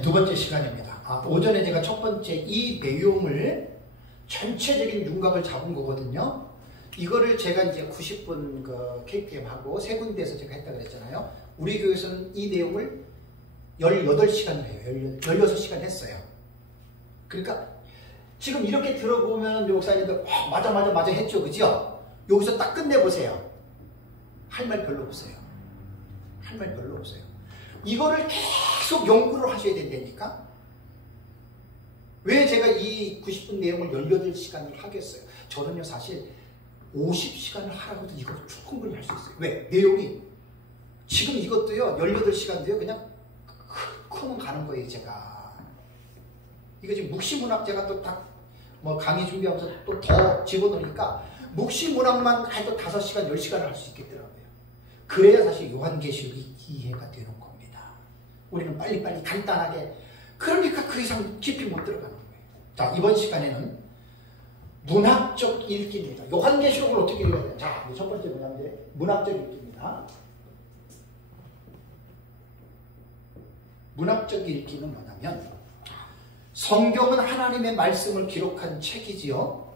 네, 두 번째 시간입니다. 오전에 제가 첫 번째 이 내용을 전체적인 윤곽을 잡은 거거든요. 이거를 제가 이제 90분 그 KPM하고 세 군데에서 제가 했다 그랬잖아요. 우리 교회에서는 이 내용을 18시간을 해요. 16시간 했어요. 그러니까 지금 이렇게 들어보면 목사님들 맞아 했죠. 그죠? 여기서 딱 끝내보세요. 할 말 별로 없어요. 할 말 별로 없어요. 이거를 계속 연구를 하셔야 된다니까. 왜 제가 이 90분 내용을 18시간을 하겠어요? 저는요 사실 50시간을 하라고도 이거 충분히 할 수 있어요. 왜? 내용이 지금 이것도요 18시간도요 그냥 크면 가는 거예요. 제가 이거 지금 묵시문학 제가 또 딱 뭐 강의 준비하면서 또 더 집어넣으니까 묵시문학만 해도 5시간 10시간을 할 수 있겠더라고요. 그래야 사실 요한계시록이 이해가 되는 겁니다. 우리는 빨리빨리 간단하게, 그러니까 그 이상 깊이 못 들어가는 거예요. 자, 이번 시간에는 문학적 읽기입니다. 요한계시록을 어떻게 읽어야 돼요? 자, 첫 번째 뭐냐면 문학적 읽기입니다. 문학적 읽기는 뭐냐면 성경은 하나님의 말씀을 기록한 책이지요.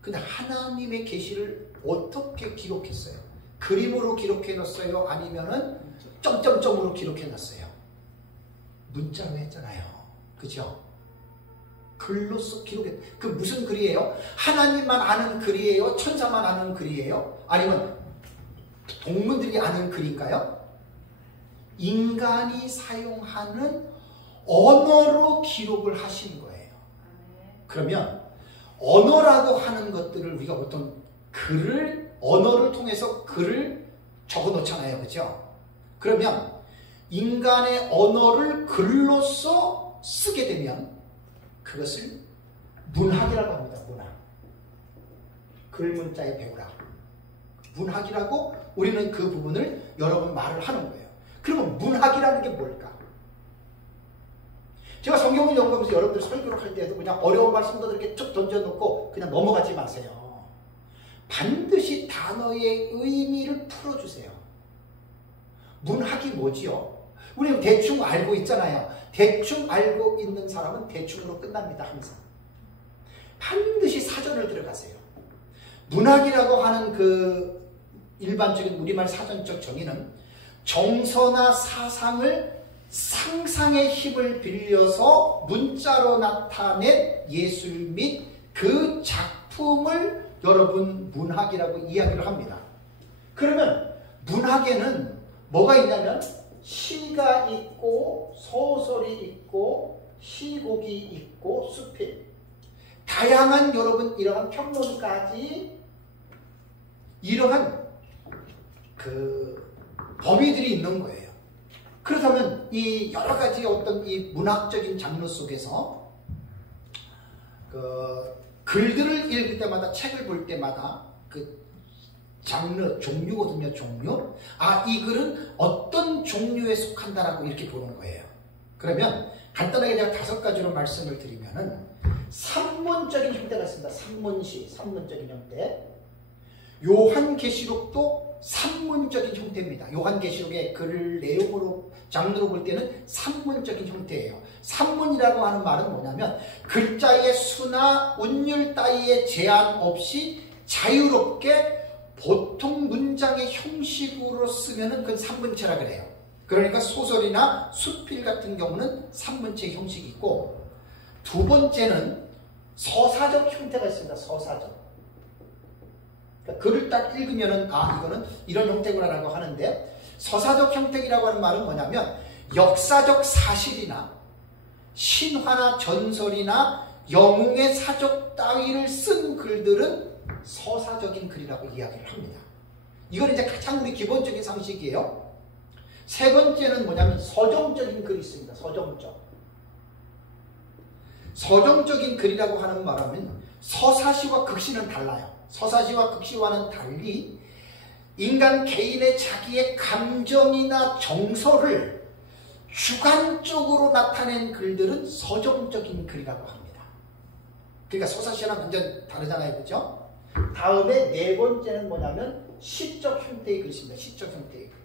근데 하나님의 계시를 어떻게 기록했어요? 그림으로 기록해놨어요? 아니면은 점점점으로 기록해놨어요? 문자로 했잖아요. 그죠? 글로써 기록해. 그 무슨 글이에요? 하나님만 아는 글이에요? 천사만 아는 글이에요? 아니면 동물들이 아는 글인가요? 인간이 사용하는 언어로 기록을 하신 거예요. 그러면 언어라고 하는 것들을 우리가 보통 글을, 언어를 통해서 글을 적어 놓잖아요. 그죠? 그러면 인간의 언어를 글로써 쓰게 되면 그것을 문학이라고 합니다. 문학. 글문자의 배우라. 문학이라고 우리는 그 부분을 여러 번 말을 하는 거예요. 그러면 문학이라는 게 뭘까? 제가 성경을 연구하면서 여러분들 설교를 할 때도 그냥 어려운 말씀도 이렇게 쭉 던져놓고 그냥 넘어가지 마세요. 반드시 단어의 의미를 풀어주세요. 문학이 뭐지요? 우리는 대충 알고 있잖아요. 대충 알고 있는 사람은 대충으로 끝납니다. 항상. 반드시 사전을 들어가세요. 문학이라고 하는 그 일반적인 우리말 사전적 정의는 정서나 사상을 상상의 힘을 빌려서 문자로 나타낸 예술 및 그 작품을 여러분 문학이라고 이야기를 합니다. 그러면 문학에는 뭐가 있냐면 시가 있고 소설이 있고 시곡이 있고 수필, 다양한 여러분 이러한 평론까지 이러한 그 범위들이 있는 거예요. 그렇다면 이 여러 가지 어떤 이 문학적인 장르 속에서 그 글들을 읽을 때마다, 책을 볼 때마다 그 장르, 종류거든요. 종류. 이 글은 어떤 종류에 속한다라고 이렇게 보는 거예요. 그러면 간단하게 제가 5가지로 말씀을 드리면은 산문적인 형태가 있습니다. 산문시, 산문적인 형태. 요한계시록도 산문적인 형태입니다. 요한계시록의 글 내용으로, 장르로 볼 때는 산문적인 형태예요. 산문이라고 하는 말은 뭐냐면 글자의 수나 운율 따위의 제한 없이 자유롭게 보통 문장의 형식으로 쓰면은 그건 산문체라 그래요. 그러니까 소설이나 수필 같은 경우는 산문체 형식이 있고, 두 번째는 서사적 형태가 있습니다. 서사적. 그러니까 글을 딱 읽으면은 이거는 이런 형태구나라고 하는데, 서사적 형태라고 하는 말은 뭐냐면 역사적 사실이나 신화나 전설이나 영웅의 사적 따위를 쓴 글들은 서사적인 글이라고 이야기를 합니다. 이건 이제 가장 우리 기본적인 상식이에요. 세 번째는 뭐냐면 서정적인 글이 있습니다. 서정적. 서정적인 글이라고 하는 말은 서사시와 극시는 달라요. 서사시와 극시와는 달리 인간 개인의 자기의 감정이나 정서를 주관적으로 나타낸 글들은 서정적인 글이라고 합니다. 그러니까 서사시랑 완전 다르잖아요. 그죠? 다음에 네 번째는 뭐냐면 시적 형태의 글입니다. 시적 형태의 글.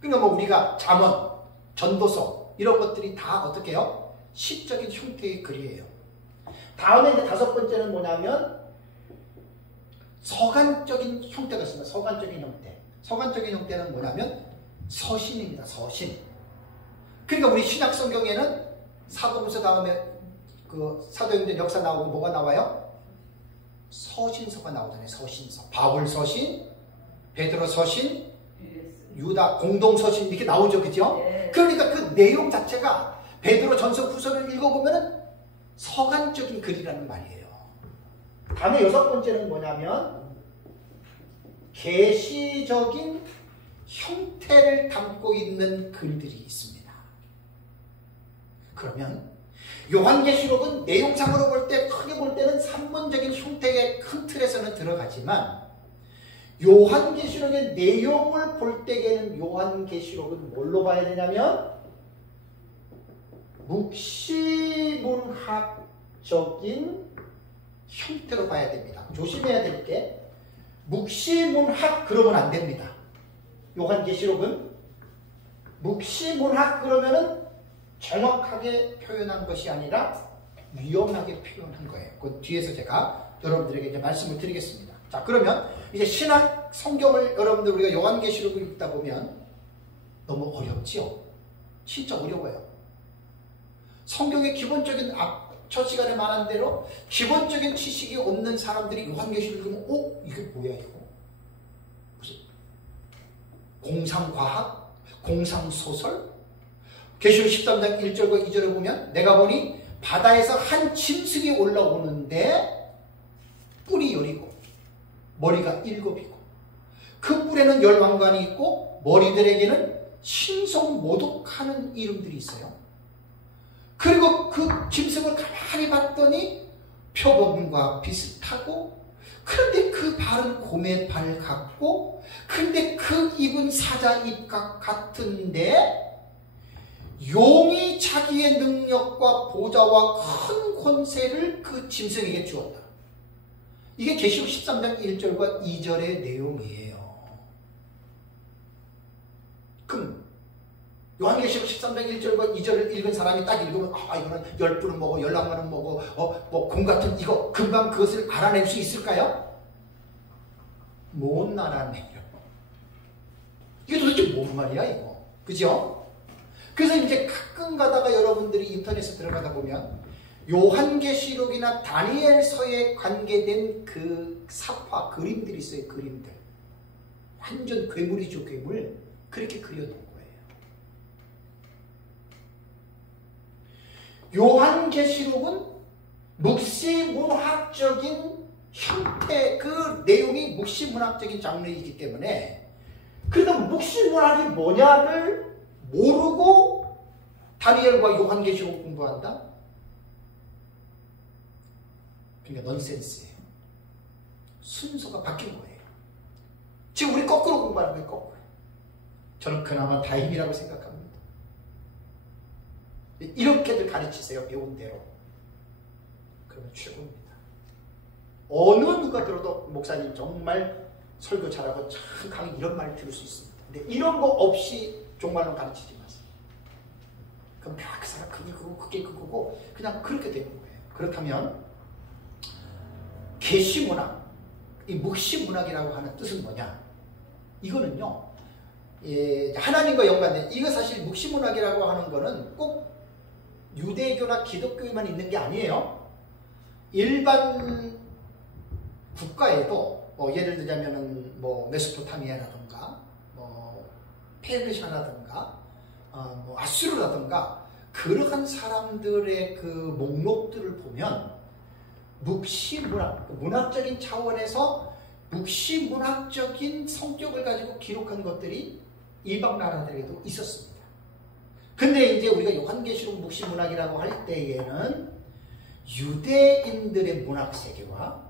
그러니까 뭐 우리가 잠언, 전도서, 이런 것들이 다 어떻게 해요? 시적인 형태의 글이에요. 다음에 이제 다섯 번째는 뭐냐면 서간적인 형태가 있습니다. 서간적인 형태. 서간적인 형태는 뭐냐면 서신입니다. 서신. 그러니까 우리 신약 성경에는 사도행전 다음에 그 사도행전 역사 나오고 뭐가 나와요? 서신서가 나오잖아요. 서신서. 바울 서신, 베드로 서신, 유다 공동 서신 이렇게 나오죠. 그죠? 그러니까 그 내용 자체가 베드로 전서 후서를 읽어보면 서간적인 글이라는 말이에요. 다음에 여섯 번째는 뭐냐면 계시적인 형태를 담고 있는 글들이 있습니다. 그러면 요한계시록은 내용상으로 볼 때 크게 볼 때는 산문적인 형태의 큰 틀에서는 들어가지만 요한계시록의 내용을 볼 때에는 요한계시록은 뭘로 봐야 되냐면 묵시문학적인 형태로 봐야 됩니다. 조심해야 될 게 묵시문학 그러면 안 됩니다. 요한계시록은 묵시문학 그러면은 정확하게 표현한 것이 아니라 위험하게 표현한 거예요. 그 뒤에서 제가 여러분들에게 이제 말씀을 드리겠습니다. 자, 그러면 이제 신학 성경을 여러분들 우리가 요한계시록을 읽다 보면 너무 어렵지요? 진짜 어려워요. 성경의 기본적인 첫 시간에 말한 대로 기본적인 지식이 없는 사람들이 요한계시록을 읽으면 이게 뭐야 이거? 무슨 공상과학? 공상소설? 계시록 13장 1절과 2절을 보면 내가 보니 바다에서 한 짐승이 올라오는데 뿔이 10이고 머리가 7이고 그 뿔에는 10왕관이 있고 머리들에게는 신성모독하는 이름들이 있어요. 그리고 그 짐승을 가만히 봤더니 표범과 비슷하고 그런데 그 발은 곰의 발 같고 그런데 그 입은 사자 입 같은데 용이 자기의 능력과 보좌와 큰 권세를 그 짐승에게 주었다. 이게 계시록 13장 1절과 2절의 내용이에요. 그럼 요한계시록 13장 1절과 2절을 읽은 사람이 딱 읽으면 이거는 10뿔은 먹어 10왕관은 먹어 뭐 곰 같은 이거 금방 그것을 알아낼 수 있을까요? 못 알아내요. 이게 도대체 뭔 말이야 이거. 그죠? 그래서 이제 가끔 가다가 여러분들이 인터넷에 들어가다 보면 요한계시록이나 다니엘서에 관계된 그 사파 그림들이 있어요. 그림들. 완전 괴물이죠. 괴물. 그렇게 그려놓은 거예요. 요한계시록은 묵시문학적인 형태, 그 내용이 묵시문학적인 장르이기 때문에 그래도 묵시문학이 뭐냐를 모르고 다니엘과 요한계시록 공부한다? 그러니까 넌센스예요. 순서가 바뀐 거예요. 지금 우리 거꾸로 공부하는 거예요. 거꾸로. 저는 그나마 다행이라고 생각합니다. 이렇게들 가르치세요. 배운 대로. 그러면 최고입니다. 어느 누가 들어도 목사님 정말 설교 잘하고 참 강의 이런 말을 들을 수 있습니다. 근데 이런 거 없이 종말론 가르치지 마세요. 그럼 다 그 사람 그게 그거 그게 그거고 그냥 그렇게 되는 거예요. 그렇다면 계시문학, 이 묵시문학이라고 하는 뜻은 뭐냐? 이거는요, 하나님과 연관된, 이거 사실 묵시문학이라고 하는 거는 꼭 유대교나 기독교에만 있는 게 아니에요. 일반 국가에도 예를 들자면은 메소포타미아라든가 페르시아라든가 아수르라든가 그러한 사람들의 그 목록들을 보면 묵시문학, 문학적인 차원에서 묵시문학적인 성격을 가지고 기록한 것들이 이방 나라들에도 있었습니다. 근데 이제 우리가 요한계시록 묵시문학이라고 할 때에는 유대인들의 문학세계와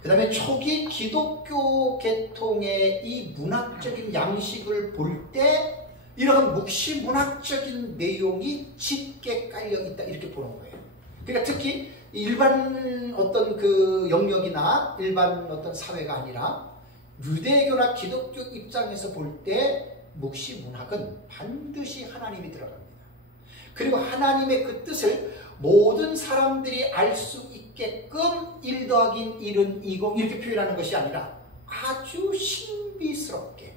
그 다음에 초기 기독교 계통의 이 문학적인 양식을 볼 때 이런 묵시문학적인 내용이 짙게 깔려있다 이렇게 보는 거예요. 그러니까 특히 일반 어떤 그 영역이나 일반 어떤 사회가 아니라 유대교나 기독교 입장에서 볼 때 묵시문학은 반드시 하나님이 들어갑니다. 그리고 하나님의 그 뜻을 모든 사람들이 알 수 있게끔 1 더하기 1은 2고 이렇게 표현하는 것이 아니라 아주 신비스럽게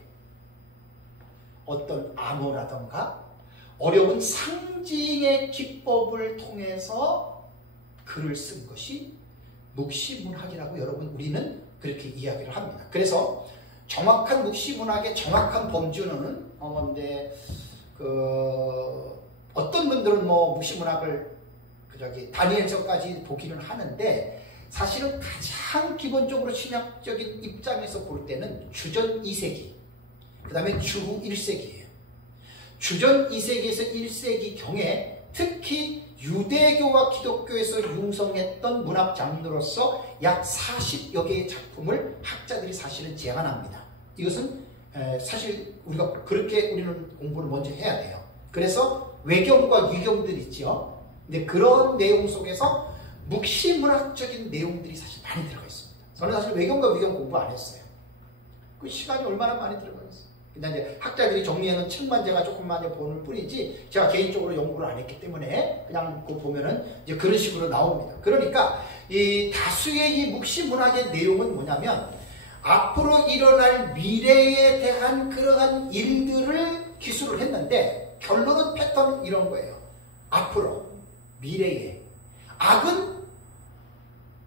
어떤 암호라던가 어려운 상징의 기법을 통해서 글을 쓴 것이 묵시문학이라고 여러분 우리는 그렇게 이야기를 합니다. 그래서 정확한 묵시문학의 정확한 범주는 어떤 분들은 뭐 묵시문학을 다니엘서까지 보기는 하는데 사실은 가장 기본적으로 신학적인 입장에서 볼 때는 주전 2세기 그 다음에 주후 1세기예요. 주전 2세기에서 1세기경에 특히 유대교와 기독교에서 융성했던 문학 장르로서 약 40여 개의 작품을 학자들이 사실은 제안합니다. 이것은 사실 우리가 그렇게 우리는 공부를 먼저 해야 돼요. 그래서 외경과 위경들 있죠. 근데 그런 내용 속에서 묵시문학적인 내용들이 사실 많이 들어가 있습니다. 저는 사실 외경과 위경 공부 안 했어요. 그 시간이 얼마나 많이 들어가 있어요. 근데 이제 학자들이 정리해놓은 책만 제가 조금만 보는 뿐이지 제가 개인적으로 연구를 안 했기 때문에 그냥 그거 보면은 이제 그런 식으로 나옵니다. 그러니까 이 다수의 이 묵시문학의 내용은 뭐냐면 앞으로 일어날 미래에 대한 그러한 일들을 기술을 했는데 결론은 패턴은 이런 거예요. 앞으로 미래에 악은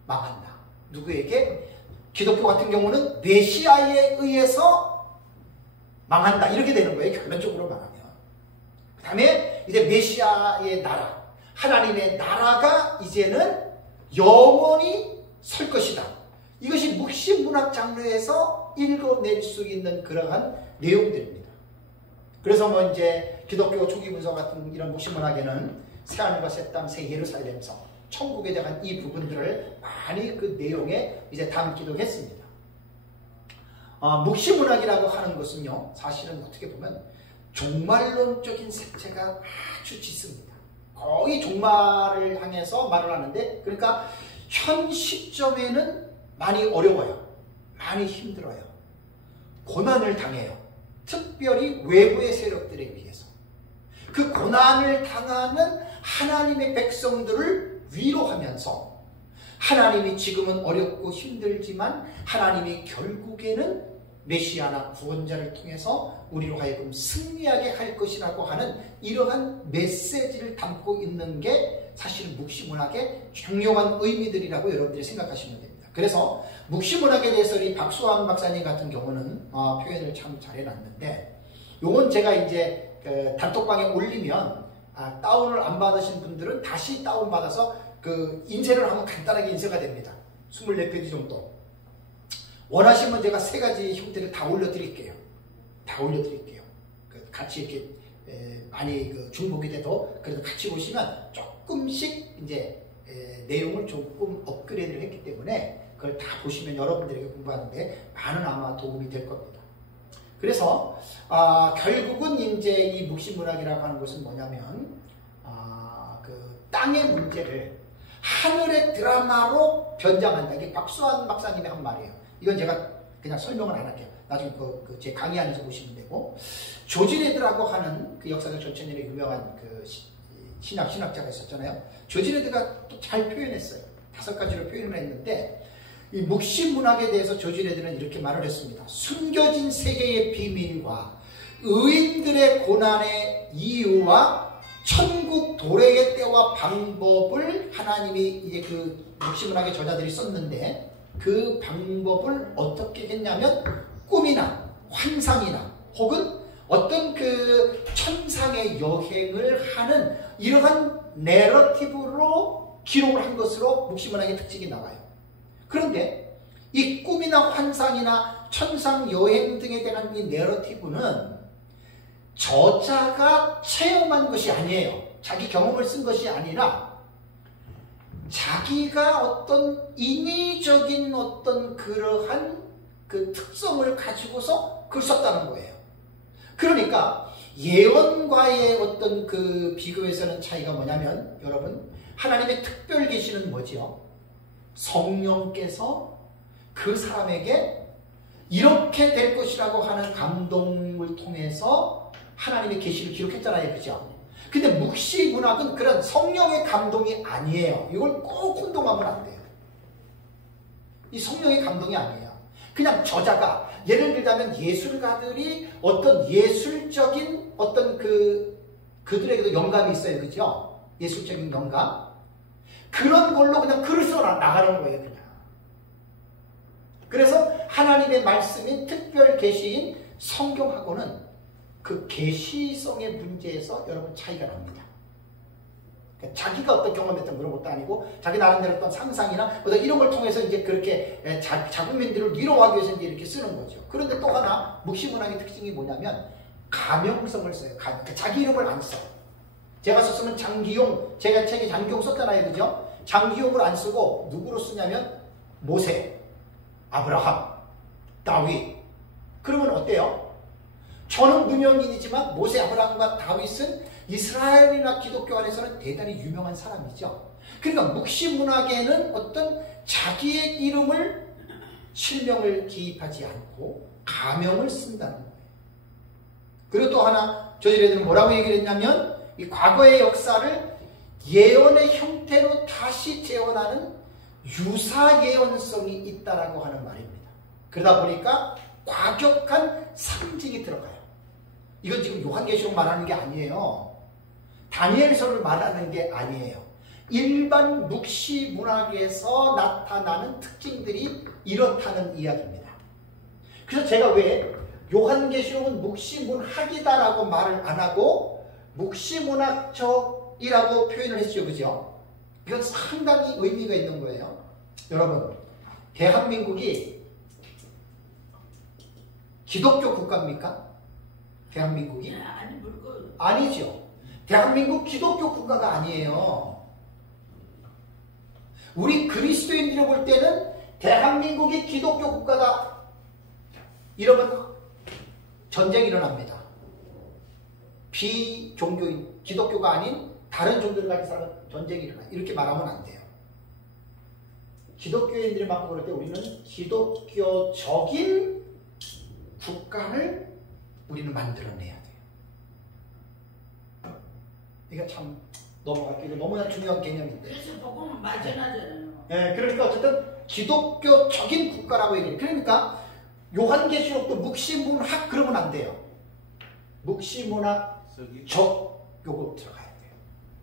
망한다. 누구에게? 기독교 같은 경우는 메시아에 의해서 망한다. 이렇게 되는 거예요. 결론적으로 말하면. 그 다음에 이제 메시아의 나라, 하나님의 나라가 이제는 영원히 설 것이다. 이것이 묵시문학 장르에서 읽어낼 수 있는 그러한 내용들입니다. 그래서 뭐 이제 기독교 초기 문서 같은 이런 묵시문학에는 새하늘과 새 땅, 새 예루살렘성, 천국에 대한 이 부분들을 많이 그 내용에 이제 담기도 했습니다. 묵시문학이라고 하는 것은요, 사실은 어떻게 보면 종말론적인 색채가 아주 짙습니다. 거의 종말을 향해서 말을 하는데, 그러니까 현 시점에는 많이 어려워요. 많이 힘들어요. 고난을 당해요. 특별히 외부의 세력들에 의해서. 그 고난을 당하는 하나님의 백성들을 위로하면서 하나님이 지금은 어렵고 힘들지만 하나님이 결국에는 메시아나 구원자를 통해서 우리로 하여금 승리하게 할 것이라고 하는 이러한 메시지를 담고 있는 게 사실 묵시문학의 중요한 의미들이라고 여러분들이 생각하시면 됩니다. 그래서 묵시문학에 대해서 이 박수환 박사님 같은 경우는 표현을 참 잘 해놨는데, 요건 제가 이제 단톡방에 올리면 다운을 안 받으신 분들은 다시 다운받아서 그 인쇄를 하면 간단하게 인쇄가 됩니다. 24페이지 정도. 원하시면 제가 3가지 형태를 다 올려드릴게요. 다 올려드릴게요. 같이 이렇게 많이 중복이 돼도 그래도 같이 보시면 조금씩 이제 내용을 조금 업그레이드를 했기 때문에 그걸 다 보시면 여러분들에게 공부하는데 많은 아마 도움이 될 겁니다. 그래서 결국은 이제 이 묵시문학이라고 하는 것은 뭐냐면 그 땅의 문제를 하늘의 드라마로 변장한다. 이게 박수환 박사님의 한 말이에요. 이건 제가 그냥 설명을 안 할게요. 나중에 제 강의 안에서 보시면 되고, 조지레드라고 하는 그 역사적 전천년의 유명한 그 신학자가 있었잖아요. 조지레드가 또 잘 표현했어요. 5가지로 표현을 했는데, 이 묵시문학에 대해서 조지레드는 이렇게 말을 했습니다. 숨겨진 세계의 비밀과 의인들의 고난의 이유와 천국 도래의 때와 방법을 하나님이 이제 그 묵시문학의 저자들이 썼는데, 그 방법을 어떻게 했냐면 꿈이나 환상이나 혹은 어떤 그 천상의 여행을 하는 이러한 내러티브로 기록을 한 것으로 묵시문학의 특징이 나와요. 그런데 이 꿈이나 환상이나 천상 여행 등에 대한 이 내러티브는 저자가 체험한 것이 아니에요. 자기 경험을 쓴 것이 아니라 자기가 어떤 인위적인 어떤 그러한 그 특성을 가지고서 글 썼다는 거예요. 그러니까 예언과의 어떤 그 비교에서는 차이가 뭐냐면, 여러분, 하나님의 특별 계시는 뭐지요? 성령께서 그 사람에게 이렇게 될 것이라고 하는 감동을 통해서 하나님의 계시를 기록했잖아요. 그죠? 근데 묵시 문학은 그런 성령의 감동이 아니에요. 이걸 꼭 혼동하면 안 돼요. 이 성령의 감동이 아니에요. 그냥 저자가, 예를 들자면 예술가들이 어떤 예술적인 어떤 그들에게도 영감이 있어요. 그죠? 예술적인 영감. 그런 걸로 그냥 글을 써 나가는 거예요. 그냥. 그래서 하나님의 말씀인 특별 계시인 성경하고는 그 계시성의 문제에서 여러분 차이가 납니다. 그러니까 자기가 어떤 경험했던 그런 것도 아니고 자기 나름대로 어떤 상상이나 이런 걸 통해서 이제 그렇게 자국민들을 위로하기 위해서 이제 이렇게 쓰는 거죠. 그런데 또 하나 묵시문학의 특징이 뭐냐면 가명성을 써요. 그러니까 자기 이름을 안 써. 제가 썼으면 장기용, 제가 책에 장기용 썼잖아요. 그죠? 장기용을 안 쓰고 누구로 쓰냐면 모세, 아브라함, 다윗. 그러면 어때요? 저는 무명인이지만 모세, 아브라함과 다윗은 이스라엘이나 기독교 안에서는 대단히 유명한 사람이죠. 그러니까 묵시문학에는 어떤 자기의 이름을 실명을 기입하지 않고 가명을 쓴다는 거예요. 그리고 또 하나 저희들은 뭐라고 얘기를 했냐면 이 과거의 역사를 예언의 형태로 다시 재현하는 유사 예언성이 있다라고 하는 말입니다. 그러다 보니까 과격한 상징이 들어가요. 이건 지금 요한계시록 말하는 게 아니에요. 다니엘서를 말하는 게 아니에요. 일반 묵시 문학에서 나타나는 특징들이 이렇다는 이야기입니다. 그래서 제가 왜 요한계시록은 묵시문학이다라고 말을 안 하고 묵시문학적이라고 표현을 했죠. 그죠? 이건 상당히 의미가 있는 거예요. 여러분, 대한민국이 기독교 국가입니까? 대한민국이? 아니죠. 대한민국 기독교 국가가 아니에요. 우리 그리스도인들이 볼 때는 대한민국이 기독교 국가다. 이러면 전쟁이 일어납니다. 비종교인, 기독교가 아닌 다른 종교를 가진 사람은 전쟁이 일어나. 이렇게 말하면 안 돼요. 기독교인들이 막 그럴 때 우리는 기독교적인 국가를 우리는 만들어내야 돼요. 이게 참 넘어가기도 너무나 중요한 개념인데. 그래서 복음은 발전하잖아요. 네, 그러니까 어쨌든 기독교적인 국가라고 얘기해요. 그러니까 요한계시록도 묵시문학 그러면 안 돼요. 묵시문학적 요거 들어가야 돼요.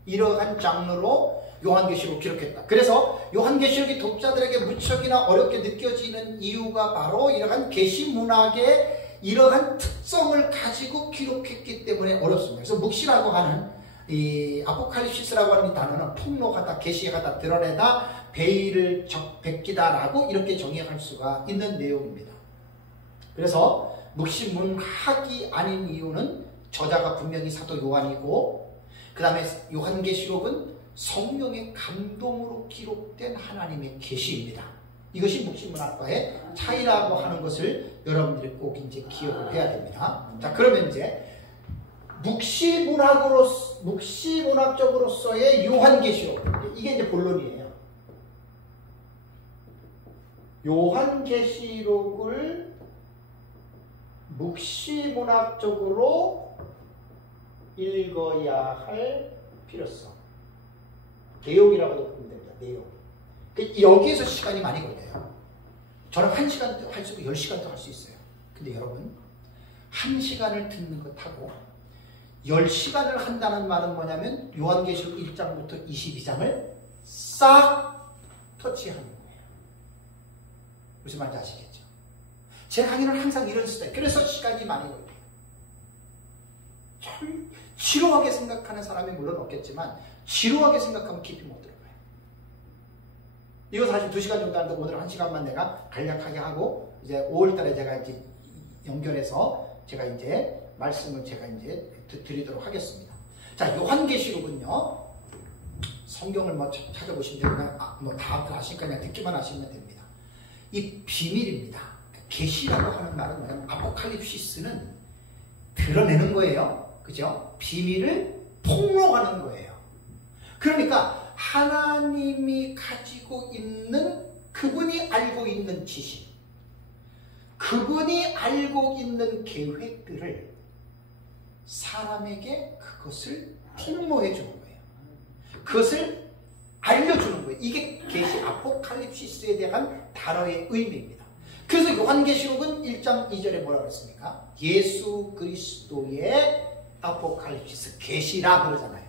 이러한 장르로 요한계시록 기록했다. 그래서 요한계시록이 독자들에게 무척이나 어렵게 느껴지는 이유가 바로 이러한 계시문학의 이러한 특성을 가지고 기록했기 때문에 어렵습니다. 그래서 묵시라고 하는 이 아포칼립시스라고 하는 이 단어는 폭로하다, 계시하다, 드러내다, 베일을 벗기다라고 이렇게 정의할 수가 있는 내용입니다. 그래서 묵시문학이 아닌 이유는 저자가 분명히 사도 요한이고 그 다음에 요한계시록은 성령의 감동으로 기록된 하나님의 계시입니다. 이것이 묵시문학과의 차이라고 하는 것을 여러분들이 꼭 이제 기억을 해야 됩니다. 자, 그러면 이제 묵시문학적으로서의 요한계시록, 이게 이제 본론이에요. 요한계시록을 묵시문학적으로 읽어야 할 필요성. 내용이라고도 보면 됩니다. 내용. 여기에서 시간이 많이 걸려요. 저는 1시간도 할 수 있고 10시간도 할 수 있어요. 근데 여러분, 1시간을 듣는 것하고 10시간을 한다는 말은 뭐냐면 요한계시록 1장부터 22장을 싹 터치하는 거예요. 무슨 말인지 아시겠죠? 제 강의는 항상 이런 스타일. 그래서 시간이 많이 걸려요. 지루하게 생각하는 사람이 물론 없겠지만 지루하게 생각하면 깊이 못 들어가요. 이거 사실 2시간 정도 하는데 오늘 1시간만 내가 간략하게 하고 이제 5월달에 제가 이제 연결해서 제가 이제 말씀을 제가 이제 드리도록 하겠습니다. 자, 요한계시록은요, 성경을 뭐 찾아보시면 그냥 뭐 다 아시니까 그냥 듣기만 하시면 됩니다. 이 비밀입니다. 계시라고 하는 말은 뭐냐면 아포칼립시스는 드러내는 거예요. 그죠? 비밀을 폭로하는 거예요. 그러니까 하나님이 가지고 있는, 그분이 알고 있는 지식, 그분이 알고 있는 계획들을 사람에게 그것을 폭로해 주는 거예요. 그것을 알려주는 거예요. 이게 계시 아포칼립시스에 대한 단어의 의미입니다. 그래서 요한계시록은 1장 2절에 뭐라고 했습니까? 예수 그리스도의 아포칼립시스, 계시라 그러잖아요.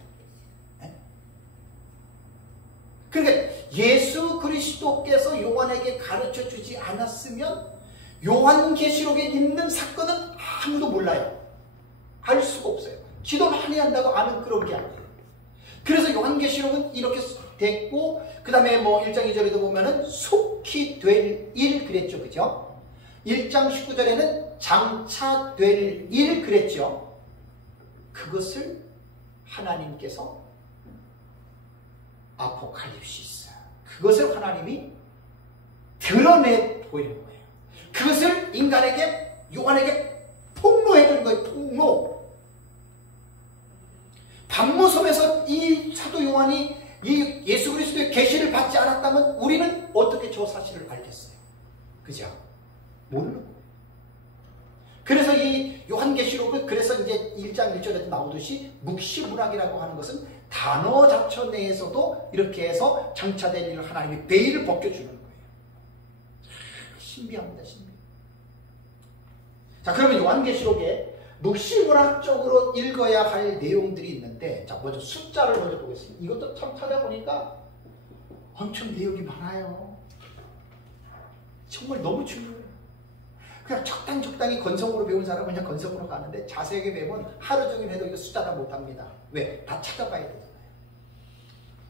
네? 그러니까 예수 그리스도께서 요한에게 가르쳐 주지 않았으면 요한계시록에 있는 사건은 아무도 몰라요. 알 수가 없어요. 기도 많이 한다고 아는 그런 게 아니에요. 그래서 요한계시록은 이렇게 됐고, 그 다음에 뭐 1장 2절에도 보면은 속히 될 일 그랬죠. 그죠? 1장 19절에는 장차 될 일 그랬죠. 그것을 하나님께서 아포칼립시스, 그것을 하나님이 드러내 보이는 거예요. 그것을 인간에게, 요한에게 폭로해 주는 거예요. 폭로. 반모섬에서 이 사도 요한이 이 예수 그리스도의 계시를 받지 않았다면 우리는 어떻게 저 사실을 알겠어요? 그죠? 모르는 거예요. 그래서 이 요한계시록은, 그래서 이제 1장 1절에도 나오듯이 묵시문학이라고 하는 것은 단어 자체 내에서도 이렇게 해서 장차된 일을 하나님이 베일을 벗겨주는 거예요. 신비합니다. 신비. 자, 그러면 요한계시록에 묵시문학적으로 읽어야 할 내용들이 있는데, 자, 먼저 숫자를 먼저 보겠습니다. 이것도 참 찾아보니까 엄청 내용이 많아요. 정말 너무 중요해요. 그냥 적당히 건성으로 배운 사람은 그냥 건성으로 가는데, 자세하게 배우면 하루 종일 해도 이거 숫자 다 못합니다. 왜? 다 찾아봐야 되잖아요.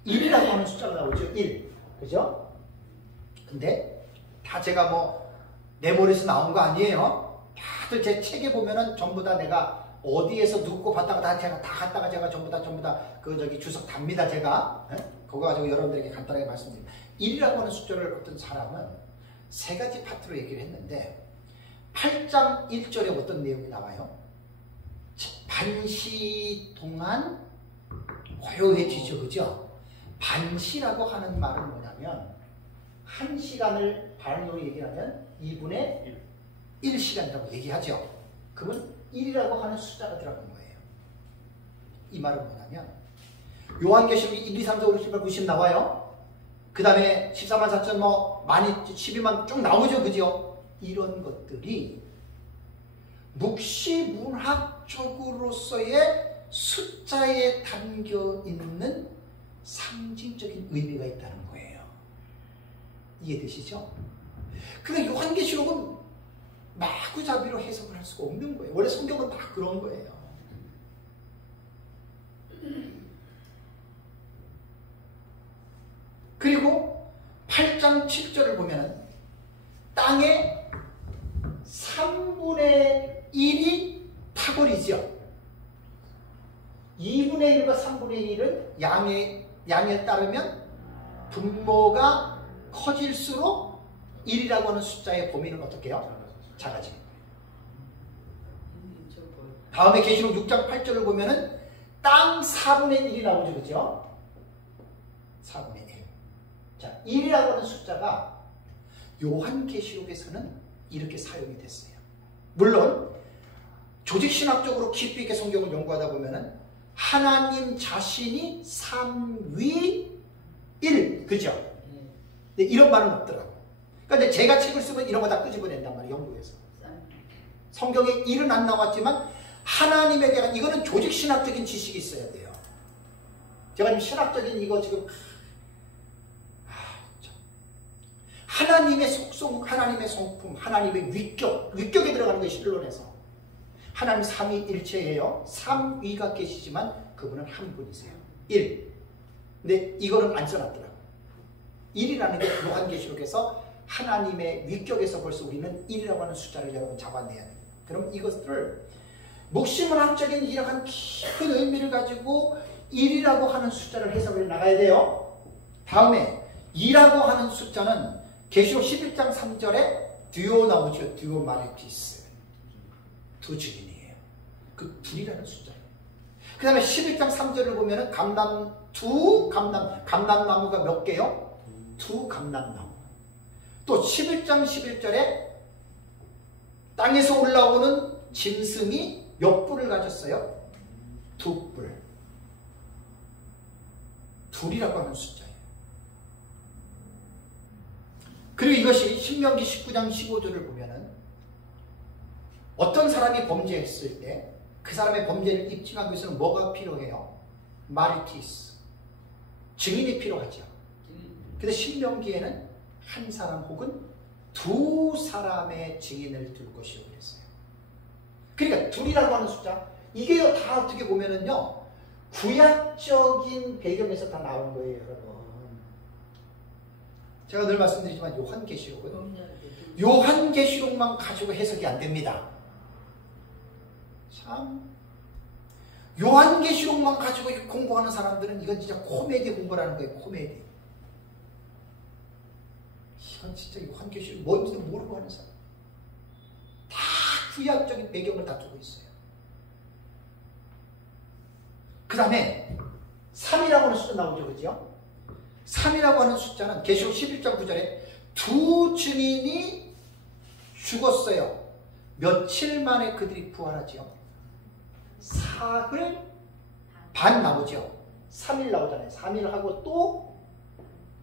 1이라고 하는 숫자가 나오죠. 1. 그죠? 근데 다 제가 뭐 내 머리에서 나온 거 아니에요. 다들 제 책에 보면은 전부 다 내가 어디에서 누구 봤다가 다 제가 다 갔다가 제가 전부 다 그 저기 주석 답니다. 제가. 그거 가지고 여러분들에게 간단하게 말씀드립니다. 1이라고 하는 숫자를 어떤 사람은 세 가지 파트로 얘기를 했는데, 8장 1절에 어떤 내용이 나와요? 반시 동안 고요해지죠. 그죠? 반시라고 하는 말은 뭐냐면, 1시간을 반으로 얘기하면 2분의 1시간이라고 얘기하죠. 그러면 1이라고 하는 숫자가 들어간 거예요. 이 말은 뭐냐면, 요한계시록 1, 2, 3, 4, 5, 6, 7, 8, 90 나와요. 그 다음에 14만 4천 뭐 많이 12만 쭉 나오죠. 그죠? 이런 것들이 묵시문학적으로서의 숫자에 담겨 있는 상징적인 의미가 있다는 거예요. 이해되시죠? 그러니까 요한계시록은 마구잡이로 해석을 할 수가 없는 거예요. 원래 성경은 다 그런 거예요. 그리고 8장 7절을 보면은 땅의 3분의 1이 타골이죠. 2분의 1과 3분의 1은 양에 따르면 분모가 커질수록 1이라고 하는 숫자의 범위는 어떻게 해요? 작아지는 거예요. 다음에 계시록 6장 8절을 보면은 땅 4분의 1이 나오죠. 그죠? 4분의 1. 자, 1이라고 하는 숫자가 요한계시록에서는 이렇게 사용이 됐어요. 물론 조직신학적으로 깊이 있게 성경을 연구하다 보면은 하나님 자신이 3위 1, 그죠? 근데 이런 말은 없더라고요. 그러니까 제가 책을 쓰면 이런 거 다 끄집어낸단 말이에요. 연구에서. 성경에 1은 안 나왔지만 하나님에 대한, 이거는 조직신학적인 지식이 있어야 돼요. 제가 지금 신학적인 이거 지금 하나님의 속성, 하나님의 성품, 하나님의 위격에 들어가는 것이 신론에서 하나님 삼위일체예요. 삼위가 계시지만 그분은 한 분이세요. 1. 근데 이거는 안 써놨더라고요. 1이라는 게 요한계시록에서 하나님의 위격에서 벌써 우리는 1이라고 하는 숫자를 여러분 잡아내야 돼요. 그럼 이것들을 묵시문학적인 이러한 깊은 의미를 가지고 1이라고 하는 숫자를 해석을 나가야 돼요. 다음에 2라고 하는 숫자는 계시록 11장 3절에 듀오 나오죠. 듀오 마레피스. 두 주인이에요. 그 둘이라는 숫자예요. 그 다음에 11장 3절을 보면은 감람나무가 몇 개요? 두 감람나무. 또 11장 11절에 땅에서 올라오는 짐승이 몇 뿔을 가졌어요? 두 뿔. 둘이라고 하는 숫자예요. 그리고 이것이 신명기 19장 15절을 보면은 어떤 사람이 범죄했을 때 그 사람의 범죄를 입증하기 위해서는 뭐가 필요해요? 마리티스, 증인이 필요하죠. 근데 신명기에는 한 사람 혹은 두 사람의 증인을 둘 것이요 그랬어요. 그러니까 둘이라고 하는 숫자, 이게요 다 어떻게 보면은요 구약적인 배경에서 다 나온 거예요, 여러분. 제가 늘 말씀드리지만 요한계시록만 가지고 해석이 안 됩니다. 참, 요한계시록만 가지고 공부하는 사람들은 이건 진짜 코미디 공부라는 거예요, 코미디. 이건 진짜 요한계시록 뭔지도 모르고 하는 사람. 다 구약적인 배경을 다 두고 있어요. 그 다음에 3이라고 하는 숫자 나오죠, 그죠? 3이라고 하는 숫자는 계시록 11장 9절에 두 증인이 죽었어요. 며칠 만에 그들이 부활하죠. 사흘 반 나오죠. 3일 나오잖아요. 3일 하고 또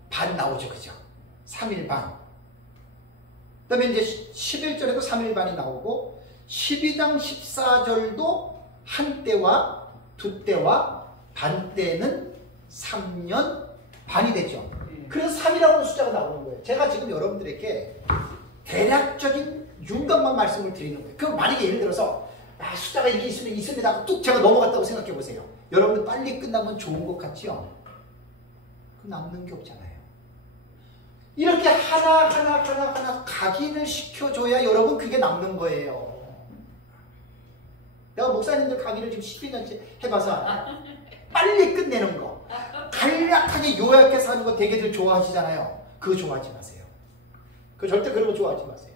반 나오죠, 그죠? 3일 반. 그 다음에 이제 11절에도 3일 반이 나오고 12장 14절도 한 때와 두 때와 반 때는 3년 반이 되죠. 그래서 3이라고 하는 숫자가 나오는 거예요. 제가 지금 여러분들에게 대략적인 윤곽만 말씀을 드리는 거예요. 그럼 만약에 예를 들어서 숫자가 이렇게 있으면 있습니다. 뚝 제가 넘어갔다고 생각해 보세요. 여러분들 빨리 끝나면 좋은 것 같죠? 그 남는 게 없잖아요. 이렇게 하나 각인을 시켜줘야 여러분 그게 남는 거예요. 내가 목사님들 강의를 지금 12년째 해봐서 알아요. 빨리 끝내는 거, 간략하게 요약해서 하는 거 되게들 좋아하시잖아요. 그거 좋아하지 마세요. 그거 절대 그런 거 좋아하지 마세요.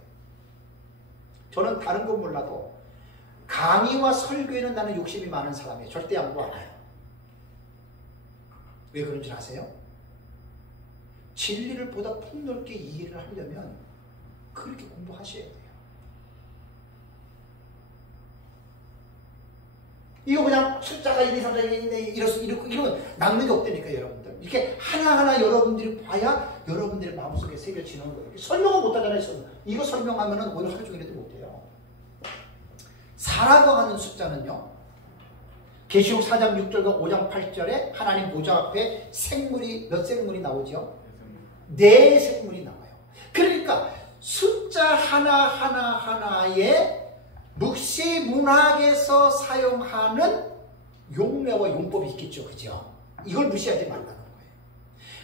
저는 다른 건 몰라도 강의와 설교에는 나는 욕심이 많은 사람이에요. 절대 양보 안 해요. 왜 그런 줄 아세요? 진리를 보다 폭넓게 이해를 하려면 그렇게 공부하셔야 돼요. 이거 그냥 숫자가 1, 2, 3, 4, 1, 2, 3, 4, 이러면 남는 게 없다니까요, 여러분들. 이렇게 하나하나 여러분들이 봐야 여러분들의 마음속에 새겨지는 거예요. 설명은 못하잖아요, 이거 설명하면 오늘 하루 종일해도 못해요. 4라고 하는 숫자는요, 계시록 4장 6절과 5장 8절에 하나님 보좌 앞에 생물이, 몇 생물이 나오죠? 4생물이 나와요. 그러니까 숫자 하나하나에 묵시 문학에서 사용하는 용례와 용법이 있겠죠, 그죠? 이걸 무시하지 말라는 거예요.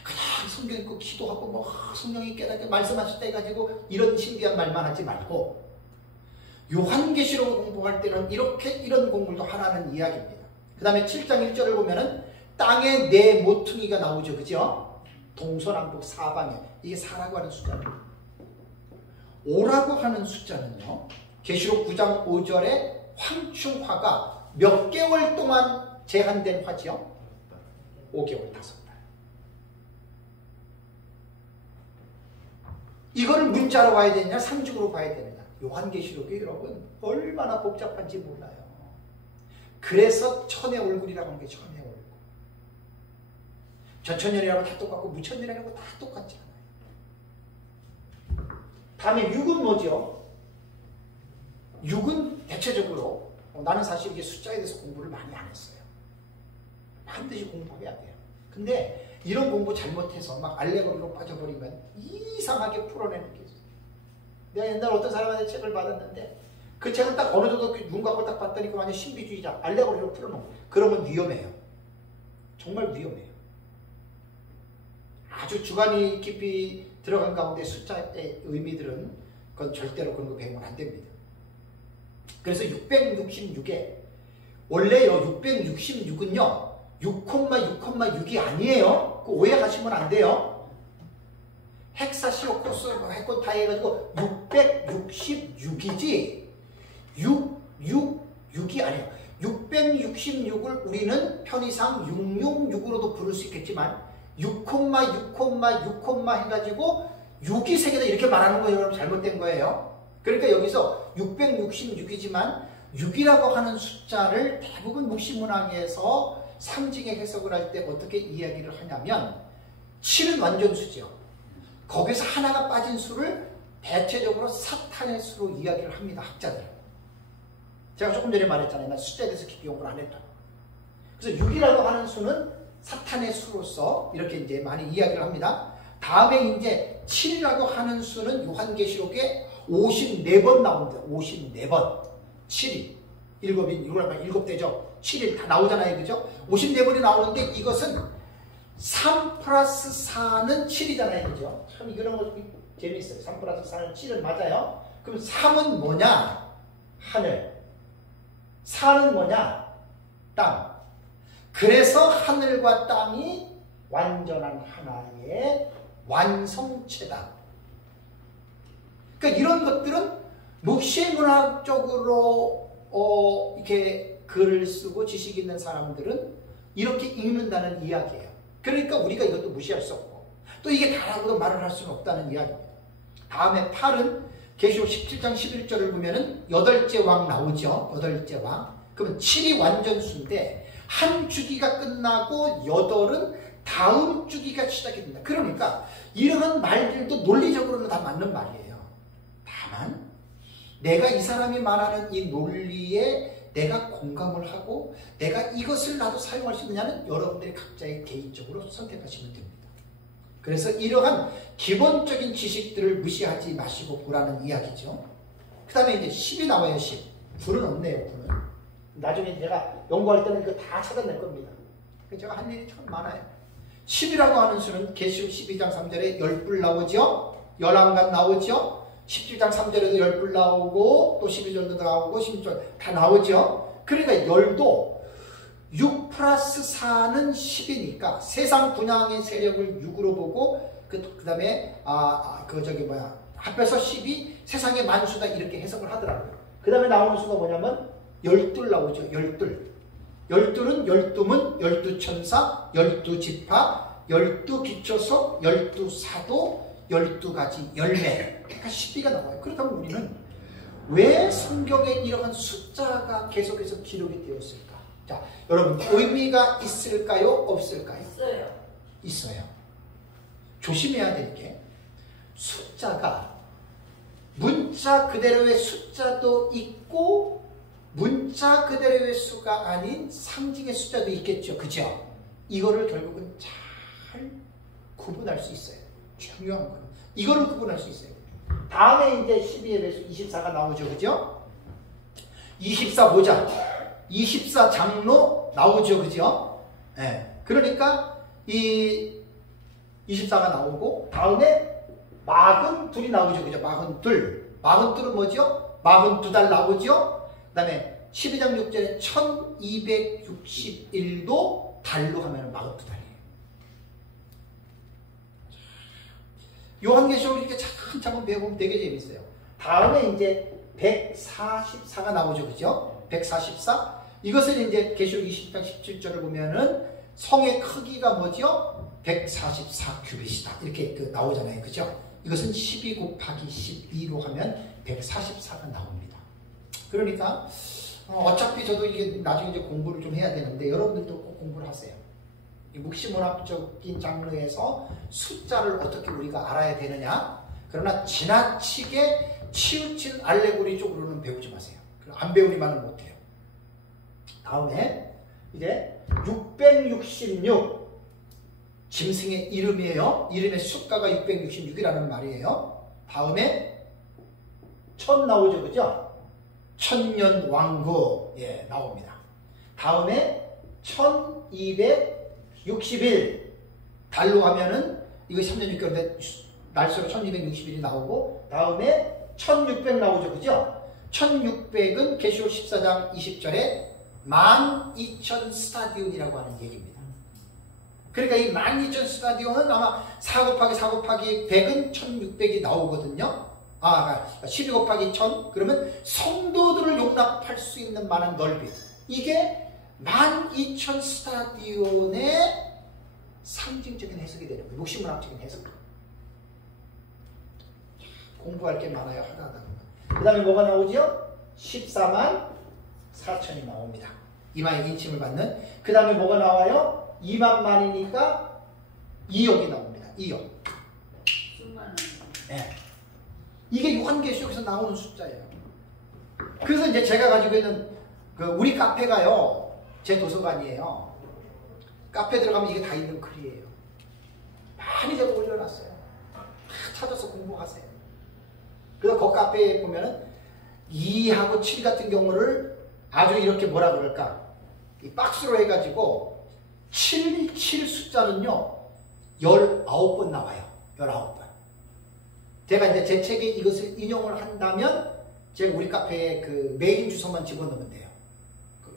그냥 성경 읽고 기도하고 뭐 성령이 깨닫게 말씀하실 때 가지고 이런 신비한 말만 하지 말고 요한계시록 공부할 때는 이런 공부도 하라는 이야기입니다. 그 다음에 7장 1절을 보면은 땅에 4 모퉁이가 나오죠, 그죠? 동서남북 사방에. 이게 4라고 하는 숫자입니다. 5라고 하는 숫자는요, 계시록 9장 5절에 황충화가 몇 개월 동안 제한된 화죠? 5개월 5달. 이거를 문자로 봐야 되느냐, 상징으로 봐야 되느냐. 요한계시록이 여러분 얼마나 복잡한지 몰라요. 그래서 천의 얼굴이라고 하는 게 천의 얼굴. 전천년이라고 다 똑같고 무천년이라고 다 똑같지 않아요. 다음에 6은 뭐죠? 6은 대체적으로 나는 사실 이게 숫자에 대해서 공부를 많이 안 했어요. 반드시 공부해야 돼요. 근데 이런 공부 잘못해서 막 알레고리로 빠져버리면 이상하게 풀어내는 게 있어요. 내가 옛날 어떤 사람한테 책을 받았는데 그 책은 딱 어느 정도 윤곽을 딱 봤더니 그 완전 신비주의자 알레고리로 풀어놓은 거예요. 그러면 위험해요. 정말 위험해요. 아주 주관이 깊이 들어간 가운데 숫자의 의미들은 그건 절대로 그런 거 배우면 안 됩니다. 그래서 666에 원래요 666은요 6,6,6이 아니에요. 그 오해하시면 안 돼요. 헥사시오 코스 했고 다 해가지고 666이지 666이 아니에요. 666을 우리는 편의상 666으로도 부를 수 있겠지만 6,6,6 해가지고 6이 3개다 이렇게 말하는 거예요. 여러분 잘못된 거예요. 그러니까 여기서 666이지만 6이라고 하는 숫자를 대부분 묵시문학에서 상징의 해석을 할 때 어떻게 이야기를 하냐면 7은 완전수죠. 거기서 하나가 빠진 수를 대체적으로 사탄의 수로 이야기를 합니다. 학자들은. 제가 조금 전에 말했잖아요. 나 숫자에 대해서 깊이 연구를 안 했다. 그래서 6이라고 하는 수는 사탄의 수로서 이렇게 이제 많이 이야기를 합니다. 다음에 이제 7이라고 하는 수는 요한계시록에 54번 나옵니다. 54번. 7이. 7이 되죠. 7일 다 나오잖아요. 그죠? 54번이 나오는데 이것은 3 플러스 4는 7이잖아요. 그죠? 참 이런 거 재밌어요. 3 플러스 4는 7은 맞아요. 그럼 3은 뭐냐? 하늘. 4는 뭐냐? 땅. 그래서 하늘과 땅이 완전한 하나의 완성체다. 그러니까 이런 것들은 묵시문학적으로 이렇게 글을 쓰고 지식 있는 사람들은 이렇게 읽는다는 이야기예요. 그러니까 우리가 이것도 무시할 수 없고 또 이게 다라고도 말을 할 수는 없다는 이야기입니다. 다음에 8은 계시록 17장 11절을 보면은 8째 왕 나오죠. 8째 왕. 그러면 7이 완전수인데 한 주기가 끝나고 8은 다음 주기가 시작이 됩니다. 그러니까 이러한 말들도 논리적으로는 다 맞는 말이에요. 다만 내가 이 사람이 말하는 이 논리에 내가 공감을 하고 내가 이것을 나도 사용할 수 있느냐는 여러분들이 각자의 개인적으로 선택하시면 됩니다. 그래서 이러한 기본적인 지식들을 무시하지 마시고 보라는 이야기죠. 그 다음에 이제 10이 나와요. 10. 9는 없네요. 9는. 나중에 제가 연구할 때는 이거 다 찾아낼 겁니다. 제가 할 일이 참 많아요. 10이라고 하는 수는 계시록 12장 3절에 10불 나오죠. 열왕간 나오죠. 17장 3절에도 10불 나오고 또 12절도 나오고 16절 다 나오죠. 그러니까 열도 6 플러스 4는 10이니까 세상 분양의 세력을 6으로 보고 그 다음에 합해서 10이 세상의 만수다 이렇게 해석을 하더라고요. 그 다음에 나오는 수가 뭐냐면 12 나오죠. 12. 12은 12문, 12천사, 12지파, 12기초석, 12사도, 12가지 열매. 그러니까 10비가 나와요. 그렇다면 우리는 왜 성경에 이러한 숫자가 계속해서 기록이 되었을까? 자, 여러분 의미가 있을까요? 없을까요? 있어요. 있어요. 조심해야 될 게 숫자가 문자 그대로의 숫자도 있고 문자 그대로의 수가 아닌 상징의 숫자도 있겠죠. 그죠? 이거를 결국은 잘 구분할 수 있어요. 중요한 거는. 이거를 구분할 수 있어요. 다음에 이제 12의 배수 24가 나오죠. 그죠? 24 보자. 24 장로 나오죠. 그죠? 네. 그러니까 이 24가 나오고 다음에 42이 나오죠. 그죠? 42. 42는 뭐죠? 42달 나오죠? 그 다음에 12장 6절에 1261도 달로 하면 42달이에요. 요한계시록을 이렇게 차근차근 배워보면 되게 재밌어요. 다음에 이제 144가 나오죠. 그죠? 144. 이것은 이제 계시록 20장 17절을 보면은 성의 크기가 뭐죠? 144 규빗이다. 이렇게 나오잖아요. 그죠? 이것은 12 곱하기 12로 하면 144가 나옵니다. 그러니까 어차피 저도 이게 나중에 이제 공부를 좀 해야 되는데 여러분들도 꼭 공부를 하세요. 이 묵시문학적인 장르에서 숫자를 어떻게 우리가 알아야 되느냐. 그러나 지나치게 치우친 알레고리 쪽으로는 배우지 마세요. 안 배우기만은 못해요. 다음에 이제 666 짐승의 이름이에요. 이름의 숫가가 666이라는 말이에요. 다음에 1000 나오죠. 그죠? 천년 왕국 나옵니다. 다음에 1261 달로 하면은 이거 3년 6개월인데 날수로 1261이 나오고 다음에 1600 나오죠. 그죠? 1600은 계시록 14장 20절에 12,000 스타디온이라고 하는 얘기입니다. 그러니까 이 12,000 스타디온은 아마 4 곱하기 4 곱하기 100은 1600이 나오거든요. 12 곱하기 1000 그러면 성도들을 용납할 수 있는 많은 넓이. 이게 12,000 스타디온의 상징적인 해석이 되는 거예요. 묵시문학적인 해석. 공부할 게 많아요. 하다 보면. 그 다음에 뭐가 나오죠? 14만 4천이 나옵니다. 2만에 인침을 받는. 그 다음에 뭐가 나와요? 2만만이니까 2억이 나옵니다. 2억. 수많은. 네. 이게 요한계시록에서 나오는 숫자예요. 그래서 이제 제가 가지고 있는 그 우리 카페가요, 제 도서관이에요. 카페 들어가면 이게 다 있는 글이에요. 많이 제가 올려놨어요. 다 찾아서 공부하세요. 그래서 그 카페에 보면은 2하고 7 같은 경우를 아주 이렇게 뭐라 그럴까, 이 박스로 해가지고 7 숫자는요 19번 나와요. 19번. 제가 이제 제 책에 이것을 인용을 한다면 제가 우리 카페에 그 메일 주소만 집어넣으면 돼요.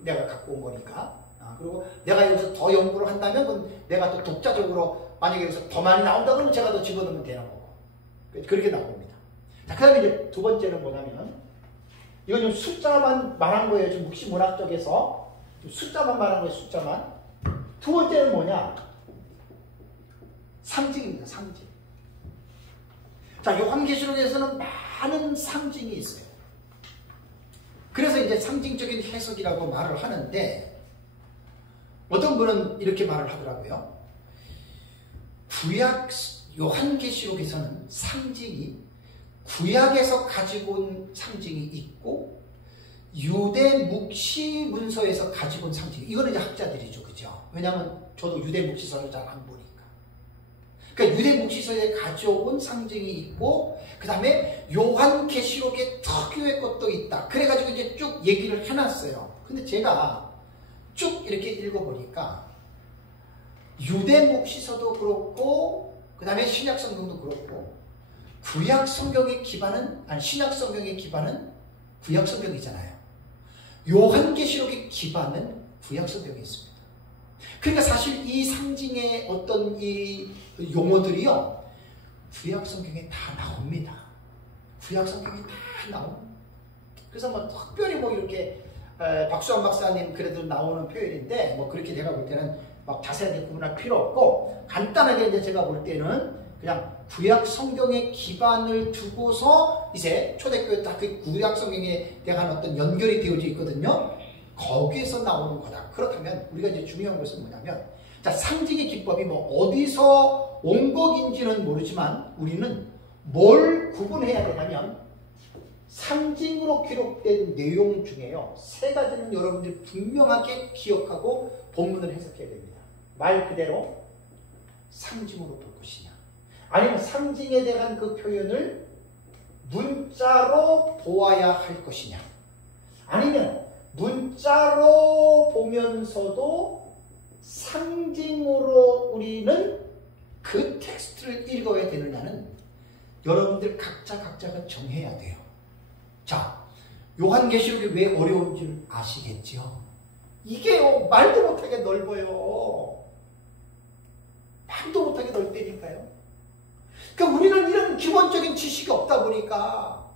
내가 갖고 온 거니까. 그리고 내가 여기서 더 연구를 한다면 그건 내가 또 독자적으로 만약에 여기서 더 많이 나온다 그러면 제가 더 집어넣으면 되는 거고. 그렇게 나옵니다. 자, 그 다음에 이제 두 번째는 뭐냐면, 이건 좀 숫자만 말한 거예요. 좀 묵시문학 쪽에서 좀 숫자만 말한 거예요. 숫자만. 두 번째는 뭐냐? 상징입니다. 상징. 자, 요한계시록에서는 많은 상징이 있어요. 그래서 이제 상징적인 해석이라고 말을 하는데, 어떤 분은 이렇게 말을 하더라고요. 구약 요한계시록에서는 상징이 구약에서 가지고 온 상징이 있고 유대 묵시 문서에서 가지고 온 상징, 이거는 이제 학자들이죠, 그죠? 왜냐하면 저도 유대 묵시서를 잘 안 보니까. 그러니까 유대 묵시서에 가져온 상징이 있고, 그 다음에 요한계시록의 특유의 것도 있다. 그래가지고 이제 쭉 얘기를 해놨어요. 근데 제가 쭉 이렇게 읽어보니까 유대 묵시서도 그렇고, 그 다음에 신약 성경도 그렇고, 구약 성경의 기반은, 아니 신약 성경의 기반은 구약 성경이잖아요. 요한계시록의 기반은 구약 성경에 있습니다. 그러니까 사실 이 상징의 어떤 이 용어들이요, 구약 성경에 다 나옵니다. 구약 성경에 다 나옵니다. 그래서 뭐 특별히 뭐 이렇게 박수환 박사님 그래도 나오는 표현인데, 뭐 그렇게 제가 볼 때는 막 자세하게 구분할 필요 없고, 간단하게 이제 제가 볼 때는 그냥 구약 성경의 기반을 두고서 이제 초대교회 다 그 구약 성경에 대한 어떤 연결이 되어져 있거든요. 거기에서 나오는 거다. 그렇다면 우리가 이제 중요한 것은 뭐냐면, 자, 상징의 기법이 뭐 어디서 온 것인지는 모르지만 우리는 뭘 구분해야 되냐면, 상징으로 기록된 내용 중에요, 세 가지는 여러분들이 분명하게 기억하고 본문을 해석해야 됩니다. 말 그대로 상징으로 볼 것이냐, 아니면 상징에 대한 그 표현을 문자로 보아야 할 것이냐, 아니면 문자로 보면서도 상징으로 우리는 그 텍스트를 읽어야 되느냐는 여러분들 각자가 정해야 돼요. 자, 요한계시록이 왜 어려운지 아시겠죠? 이게 말도 못하게 넓어요. 말도 못하게 넓다니까요. 그러니까 우리는 이런 기본적인 지식이 없다 보니까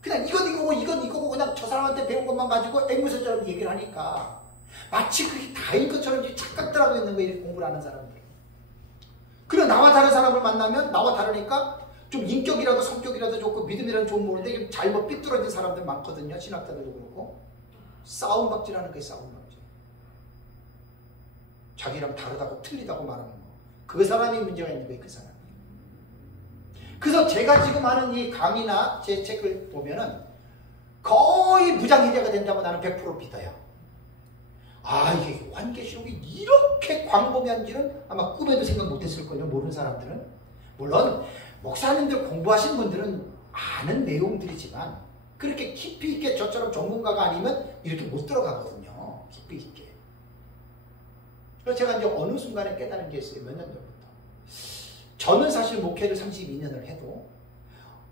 그냥 이건 이거고 그냥 저 사람한테 배운 것만 가지고 앵무새처럼 얘기를 하니까 마치 그게 다인 것처럼 착각들 하고 있는 거예요, 공부를 하는 사람들. 그리고 나와 다른 사람을 만나면 나와 다르니까 좀 인격이라도 성격이라도 좋고 믿음이라도 좋은 모르는데 잘못 삐뚤어진 사람들 많거든요. 신학자들도 그렇고. 싸움박질하는 거예요. 싸움박질. 자기랑 다르다고 틀리다고 말하는 거. 그 사람이 문제가 있는 거예요. 그 사람이. 그래서 제가 지금 하는 이 강의나 제 책을 보면은 거의 무장해제가 된다고 나는 100% 믿어요. 아, 이게 요한계시록이 이렇게 광범위한지는 아마 꿈에도 생각 못했을 거예요. 모르는 사람들은. 물론 목사님들 공부하신 분들은 아는 내용들이지만 그렇게 깊이 있게 저처럼 전문가가 아니면 이렇게 못 들어가거든요. 깊이 있게. 그래서 제가 이제 어느 순간에 깨달은 게 있어요. 몇 년 전부터. 저는 사실 목회를 32년을 해도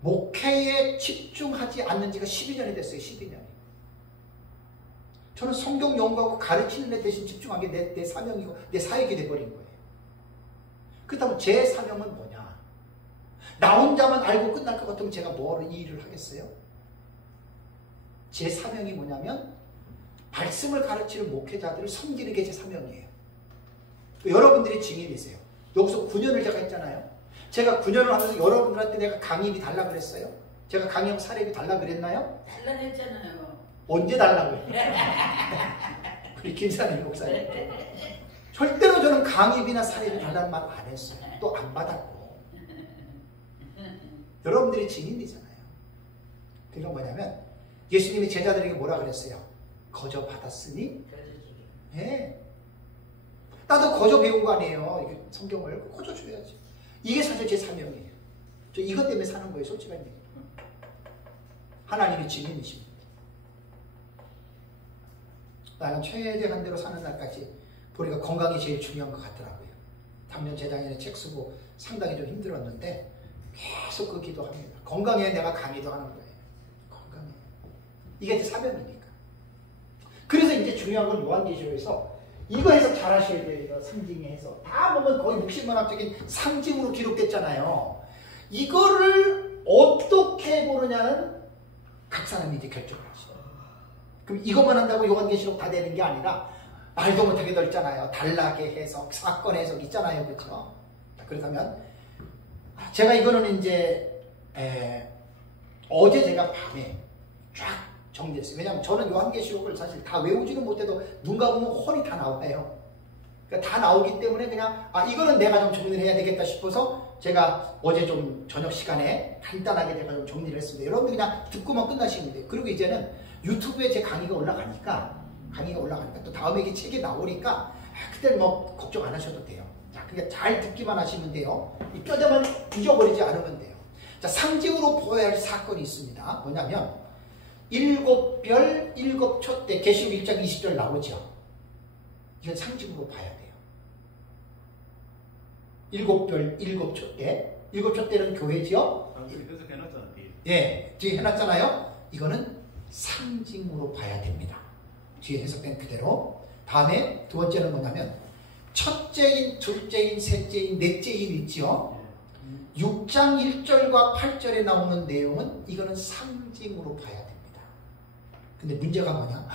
목회에 집중하지 않는 지가 12년이 됐어요. 12년이. 저는 성경 연구하고 가르치는 데 대신 집중한 게 내 사명이고 내 사역이 돼버린 거예요. 그렇다면 제 사명은 뭐냐? 나 혼자만 알고 끝날 것 같으면 제가 뭐하러 이 일을 하겠어요? 제 사명이 뭐냐면 말씀을 가르치는 목회자들을 섬기는 게 제 사명이에요. 여러분들이 증인이세요. 여기서 9년을 제가 했잖아요. 제가 9년을 하면서 여러분들한테 내가 강의비 달라 그랬어요? 제가 강의하고 사례비 달라 그랬나요? 달라냈잖아요. 언제 달라고 했어요? 우리 김산일 목사님. 절대로 저는 강입이나 살입이 달라는 말 안 했어요. 또 안 받았고. 여러분들이 증인이잖아요. 그러니까 뭐냐면 예수님이 제자들에게 뭐라 그랬어요? 거저 받았으니? 네. 나도 거저 배운 거 아니에요. 이게 성경을 거저 줘야지. 이게 사실 제 사명이에요. 저 이것 때문에 사는 거예요. 솔직한 얘기. 하나님이 증인이십니다. 나는 최대한 대로 사는 날까지 보니까 건강이 제일 중요한 것 같더라고요. 작년 재작년에 책 쓰고 상당히 좀 힘들었는데 계속 그 기도합니다. 건강에 내가 강의도 하는 거예요. 건강에. 이게 제 사명이니까. 그래서 이제 중요한 건 요한계시록에서 이거 해서 잘 하셔야 돼요. 이거 상징의 해석. 다 보면 거의 묵신문학적인 상징으로 기록됐잖아요. 이거를 어떻게 보느냐는 각 사람이 이제 결정을 하시죠. 그럼 이것만 한다고 요한계시록 다 되는 게 아니라 말도 못하게 넓잖아요. 단락의 해석, 사건 해석 있잖아요. 그렇죠? 그렇다면 제가 이거는 이제 어제 제가 밤에 쫙 정리했어요. 왜냐하면 저는 요한계시록을 사실 다 외우지는 못해도 눈 감으면 훤히 다 나와요. 그러니까 다 나오기 때문에 그냥 이거는 내가 좀 정리를 해야 되겠다 싶어서 제가 어제 좀 저녁 시간에 간단하게 제가 좀 정리를 했습니다. 여러분들 그냥 듣고만 끝나시면 돼요. 그리고 이제는 유튜브에 제 강의가 올라가니까 또 다음에 이게 책이 나오니까 그때는 뭐 걱정 안 하셔도 돼요. 자, 그러니까 잘 듣기만 하시면 돼요. 이 뼈대만 잊어버리지 않으면 돼요. 자, 상징으로 보여야 할 사건이 있습니다. 뭐냐면 일곱 별, 일곱 촛대, 계시록 1장 20절 나오죠. 이건 상징으로 봐야 돼요. 일곱 별, 일곱 촛대. 일곱 촛대는 교회지요? 예, 뒤에 해놨잖아요. 이거는 상징으로 봐야 됩니다. 뒤에 해석된 그대로. 다음에 두 번째는 뭐냐면 첫째인, 둘째인, 셋째인, 넷째인 있죠. 6장 1절과 8절에 나오는 내용은 이거는 상징으로 봐야 됩니다. 근데 문제가 뭐냐?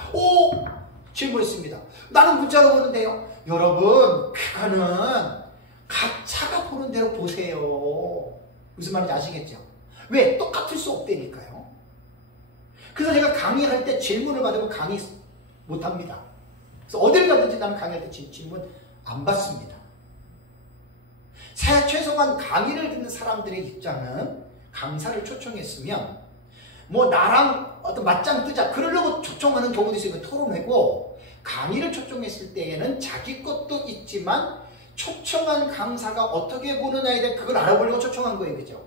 질문했습니다. 나는 문자로 보는데요. 여러분, 그거는 각자가 보는 대로 보세요. 무슨 말인지 아시겠죠? 왜? 똑같을 수 없다니까요. 그래서 제가 강의할 때 질문을 받으면 강의 못합니다. 그래서 어딜 가든지 나는 강의할 때 질문 안 받습니다. 최소한 강의를 듣는 사람들의 입장은 강사를 초청했으면 뭐 나랑 어떤 맞짱 뜨자 그러려고 초청하는 경우도 있어요. 토론회고 강의를 초청했을 때에는 자기 것도 있지만 초청한 강사가 어떻게 보느냐에 대해 그걸 알아보려고 초청한 거예요. 그죠?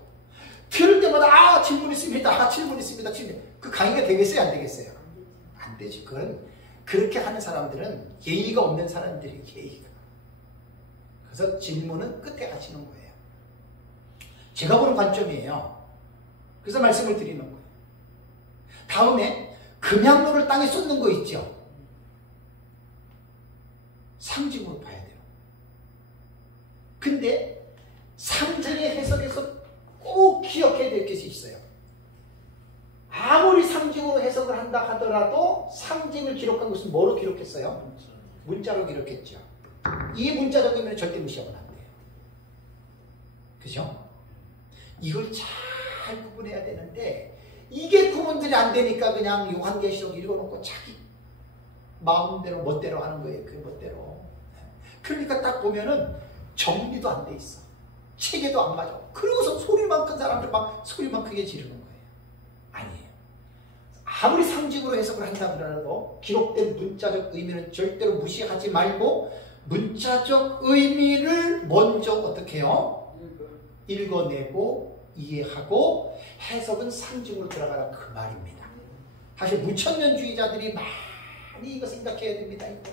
들을 때마다 질문 있습니다. 질문 있습니다. 그 강의가 되겠어요? 안 되겠어요? 안 되지. 그건 그렇게 하는 사람들은 예의가 없는 사람들이 예의가. 그래서 질문은 끝에 하시는 거예요. 제가 보는 관점이에요. 그래서 말씀을 드리는 거예요. 다음에 금양로를 땅에 쏟는 거 있죠? 상징으로 봐야 돼요. 근데 상징의 해석에서 꼭 기억해야 될 것이 있어요. 아무리 상징으로 해석을 한다 하더라도 상징을 기록한 것은 뭐로 기록했어요? 문자로 기록했죠. 이 문자적 의미는 절대 무시하면 안 돼요. 그죠? 이걸 잘 구분해야 되는데 이게 구분들이 안 되니까 그냥 요한계시록 읽어놓고 자기 마음대로 멋대로 하는 거예요. 그 멋대로. 그러니까 딱 보면은 정리도 안 돼 있어. 체계도 안 맞아. 그러고서 소리만 큰 사람들 막 소리만 크게 지르는 거예요. 아니에요. 아무리 상징으로 해석을 한다 그러더라도 기록된 문자적 의미는 절대로 무시하지 말고 문자적 의미를 먼저 어떻게 해요? 읽어내고 이해하고 해석은 상징으로 들어가라 그 말입니다. 사실 무천년주의자들이 많이 이거 생각해야 됩니다. 이거.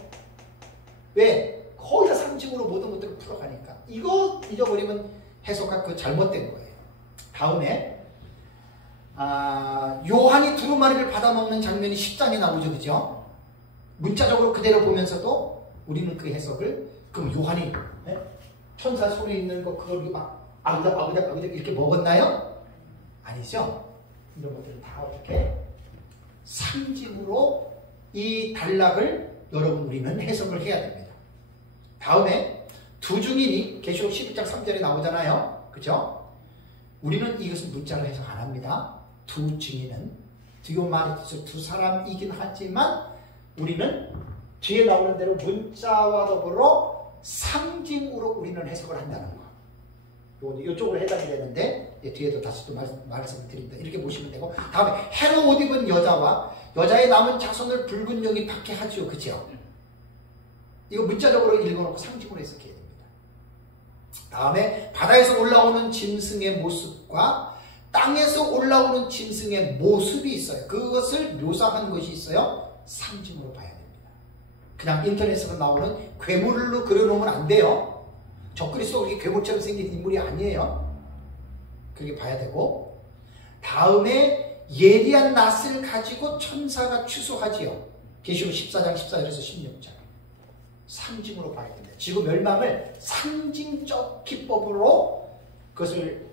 왜? 거의 다 상징으로 모든 것들을 풀어가니까 이거 잊어버리면 해석가 그 잘못된 거예요. 다음에 요한이 두루마리를 받아먹는 장면이 10장에 나오죠. 그죠? 문자적으로 그대로 보면서도 우리는 그 해석을 그럼 요한이 천사 손에 있는 거 그걸 막 아그닥 이렇게 먹었나요? 아니죠. 이런 것들은 다 어떻게 상징으로 이 단락을 여러분 우리는 해석을 해야 됩니다. 다음에 두 증인이 계시록 11장 3절에 나오잖아요. 그죠? 우리는 이것은 문자로 해석 안 합니다. 두 증인은 두 사람이긴 하지만 우리는 뒤에 나오는 대로 문자와 더불어 상징으로 우리는 해석을 한다는 거. 이쪽으로 해당이 되는데 뒤에도 다시 또 말씀을 드립니다. 이렇게 보시면 되고, 다음에 해로 옷 입은 여자와 여자의 남은 자손을 붉은 용이 받게 하지요. 그죠? 이거 문자적으로 읽어놓고 상징으로 해석해야 됩니다. 다음에 바다에서 올라오는 짐승의 모습과 땅에서 올라오는 짐승의 모습이 있어요. 그것을 묘사한 것이 있어요. 상징으로 봐야 됩니다. 그냥 인터넷에서 나오는 괴물로 그려놓으면 안 돼요. 적그리스도 그렇게 괴물처럼 생긴 인물이 아니에요. 그렇게 봐야 되고, 다음에 예리한 낫을 가지고 천사가 추수하지요. 계시록 14장 14절에서 16절. 상징으로 봐야 됩니다. 지구 멸망을 상징적 기법으로 그것을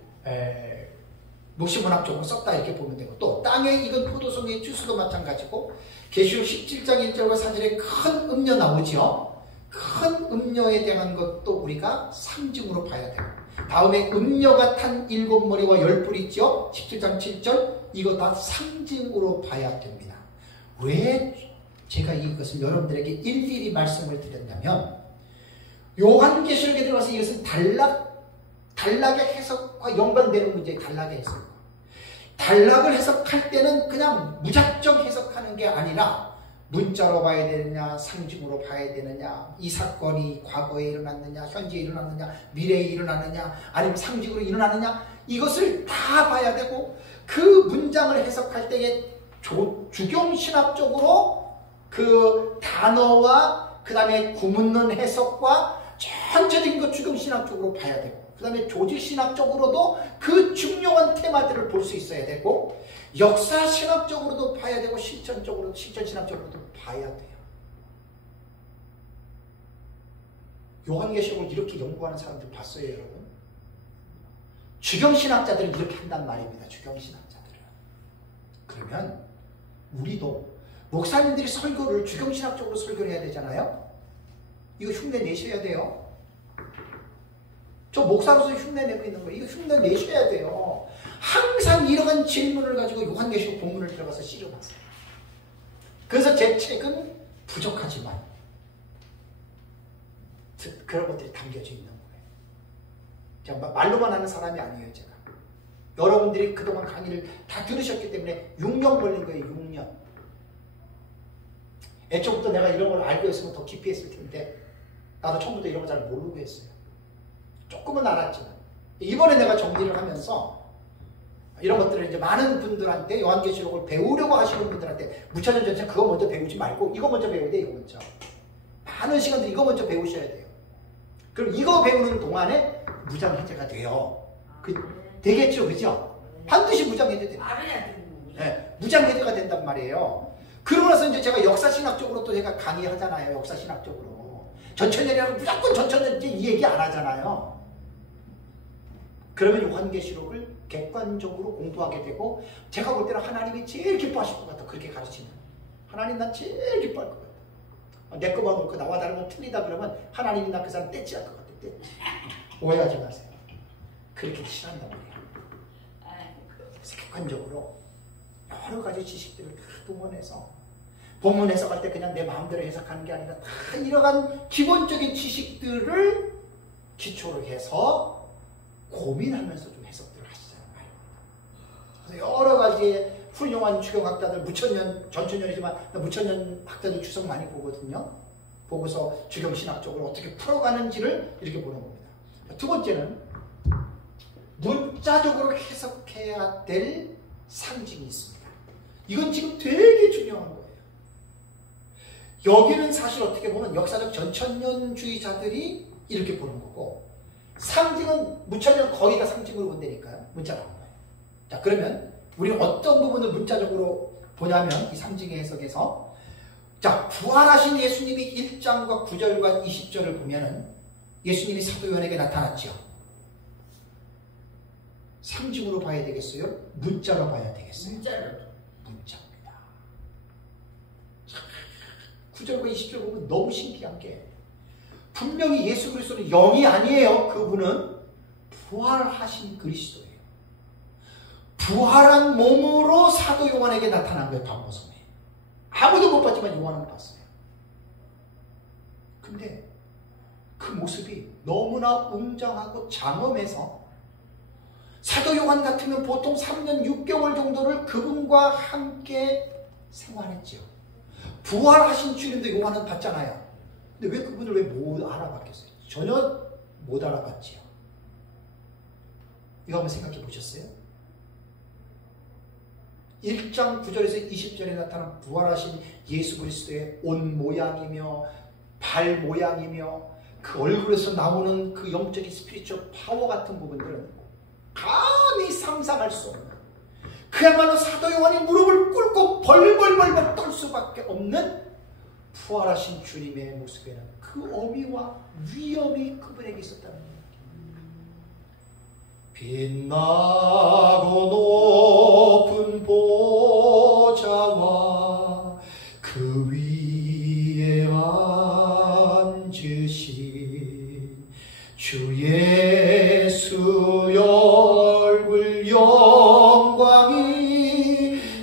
녹시문학적으로 썼다 이렇게 보면 되고, 또 땅에 익은 포도송이의 추수도 마찬가지고, 계시록 17장 1절과 4절에 큰 음녀 나오지요. 큰 음녀에 대한 것도 우리가 상징으로 봐야 되고, 다음에 음녀가 탄 7머리와 10뿔 있죠. 17장 7절. 이거 다 상징으로 봐야 됩니다. 왜 제가 이것을 여러분들에게 일일이 말씀을 드렸냐면, 요한계시록에 들어가서 이것은 단락의 해석과 연관되는 문제의 단락의 해석. 단락을 해석할 때는 그냥 무작정 해석하는 게 아니라 문자로 봐야 되느냐, 상징으로 봐야 되느냐, 이 사건이 과거에 일어났느냐, 현재에 일어났느냐, 미래에 일어났느냐, 아니면 상징으로 일어났느냐, 이것을 다 봐야 되고, 그 문장을 해석할 때에 주경신학적으로 그 단어와 그 다음에 구문론 해석과 전체적인 것 주경신학적으로 봐야 되고, 그 다음에 조직신학적으로도 그 중요한 테마들을 볼 수 있어야 되고, 역사신학적으로도 봐야 되고, 실천신학적으로도 봐야 돼요. 요한계시록을 이렇게 연구하는 사람들 봤어요, 여러분? 주경신학자들은 이렇게 한단 말입니다. 주경신학자들은. 그러면 우리도 목사님들이 설교를 주경신학적으로 설교를 해야 되잖아요. 이거 흉내 내셔야 돼요. 저 목사로서 흉내 내고 있는 거예요. 이거 흉내 내셔야 돼요. 항상 이러한 질문을 가지고 요한계시록 본문을 들어가서 씨름하세요. 그래서 제 책은 부족하지만 그런 것들이 담겨져 있는 거예요. 제가 말로만 하는 사람이 아니에요. 제가 여러분들이 그동안 강의를 다 들으셨기 때문에 6년 걸린 거예요. 6년. 애초부터 내가 이런 걸 알고 있으면 더 깊이 했을 텐데, 나도 처음부터 이런 거 잘 모르고 했어요. 조금은 알았지만 이번에 내가 정리를 하면서 이런 것들을 이제 많은 분들한테, 요한계시록을 배우려고 하시는 분들한테, 무차전 전체 그거 먼저 배우지 말고 이거 먼저 배워야 돼. 이거 먼저 많은 시간들 이거 먼저 배우셔야 돼요. 그럼 이거 배우는 동안에 무장해제가 돼요. 되겠죠, 그죠? 반드시 무장해제 돼요. 네, 무장해제가 된단 말이에요. 그러고 나서 이제 제가 역사신학적으로 또 제가 강의하잖아요. 역사신학적으로 전천년이라고 무조건 전천년 이 얘기 안 하잖아요. 그러면 요한계시록을 객관적으로 공부하게 되고, 제가 볼 때는 하나님이 제일 기뻐하실 것 같아. 그렇게 가르치면 하나님 난 제일 기뻐할 것 같아. 내 것만 놓고 나와 다른 건 틀리다 그러면 하나님이 나 그 사람 떼찌할 것 같아. 떼찌. 오해하지 마세요. 그렇게 싫어한단 말이에요. 그래서 객관적으로 여러 가지 지식들을 다 동원해서 본문 해석할 때 그냥 내 마음대로 해석하는 게 아니라 다 이러한 기본적인 지식들을 기초로 해서 고민하면서 좀 해석들을 하시잖아요. 그래서 여러 가지의 훌륭한 주경학자들, 무천년, 전천년이지만 무천년 학자들 주석 많이 보거든요. 보고서 주경신학적으로 어떻게 풀어가는지를 이렇게 보는 겁니다. 두 번째는 문자적으로 해석해야 될 상징이 있습니다. 이건 지금 되게 중요한 거예요. 여기는 사실 어떻게 보면 역사적 전천년주의자들이 이렇게 보는 거고, 상징은 무천년 거의 다 상징으로 본다니까요. 문자라는 거예요. 자, 그러면 우리는 어떤 부분을 문자적으로 보냐면, 이 상징의 해석에서, 자, 부활하신 예수님이 1장과 9절과 20절을 보면은 예수님이 사도 요한에게 나타났죠. 상징으로 봐야 되겠어요? 문자로 봐야 되겠어요? 문자입니다. 9절과 20절 보면 너무 신기한 게, 분명히 예수 그리스도는 영이 아니에요. 그분은 부활하신 그리스도예요. 부활한 몸으로 사도 요한에게 나타난 거예요. 밤모섬에. 아무도 못 봤지만 요한은 봤어요. 모습이 너무나 웅장하고 장엄해서 사도 요한 같으면 보통 3년 6개월 정도를 그분과 함께 생활했죠. 부활하신 주님도 요한은 봤잖아요. 근데 왜 그분을 왜 못 알아봤겠어요? 전혀 못 알아봤지요. 이거 한번 생각해 보셨어요? 1장 9절에서 20절에 나타난 부활하신 예수 그리스도의 옷 모양이며 발 모양이며 그 얼굴에서 나오는 그 영적인 스피리추얼 파워 같은 부분들은 감히 상상할 수 없는, 그야말로 사도 요한이 무릎을 꿇고 벌벌벌벌 떨 수밖에 없는 부활하신 주님의 모습에는 그 어미와 위엄이 그분에게 있었다는 거예요. 빛나고 높은 보좌와 그 위에 앉으신 주 예수의 얼굴 영광이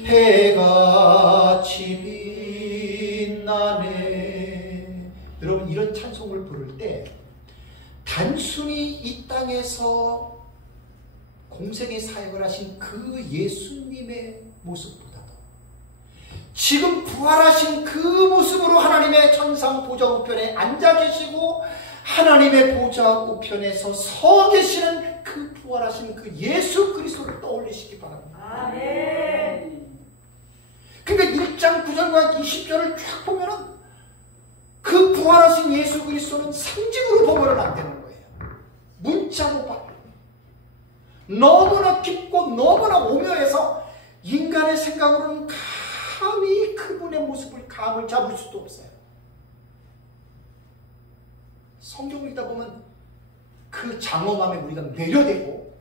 해같이 빛나네. 여러분, 이런 찬송을 부를 때 단순히 이 땅에서 공생의 사역을 하신 그 예수님의 모습보다도 지금 부활하신 그 모습으로 하나님의 천상 보좌 우편에 앉아 계시고 하나님의 보좌 우편에서 서 계시는 그 부활하신 그 예수 그리스도를 떠올리시기 바랍니다. 아멘. 그러니까 1장 9절과 20절을 쫙 보면은 그 부활하신 예수 그리스도는 상징으로 보면은 안 되는 거예요. 문자로 봐요. 너무나 깊고 너무나 오묘해서 인간의 생각으로는 감히 그분의 모습을 감을 잡을 수도 없어요. 성경을 읽다 보면 그 장엄함에 우리가 매료되고,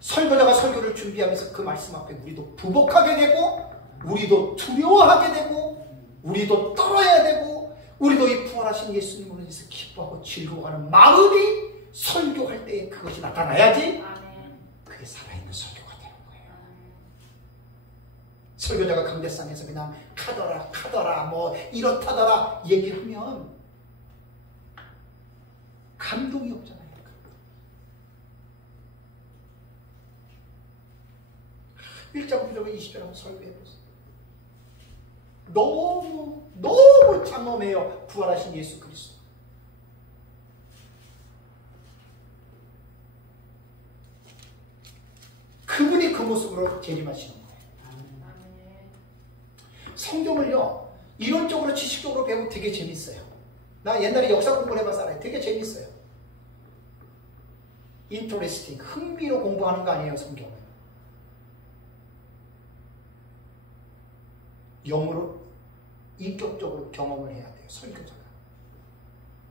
설교자가 설교를 준비하면서 그 말씀 앞에 우리도 부복하게 되고, 우리도 두려워하게 되고, 우리도 떨어야 되고, 우리도 이 부활하신 예수님으로 인해서 기뻐하고 즐거워하는 마음이 설교할 때에 그것이 나타나야지 그게 살아있는 설교가 되는 거예요. 설교자가 강대상에서 그냥 카더라 뭐 이렇다더라 얘기하면 감동이 없잖아요. 1장 9절과 20절 한번 설교해보세요. 너무 장엄해요. 부활하신 예수 그리스도. 그분이 그 모습으로 재림하시는 거예요. 성경을요, 이론적으로 지식적으로 배우면 되게 재밌어요. 나 옛날에 역사 공부를 해봐서 알아요. 되게 재밌어요. 인터레스팅, 흥미로 공부하는 거 아니에요, 성경은. 영으로 인격적으로 경험을 해야 돼요,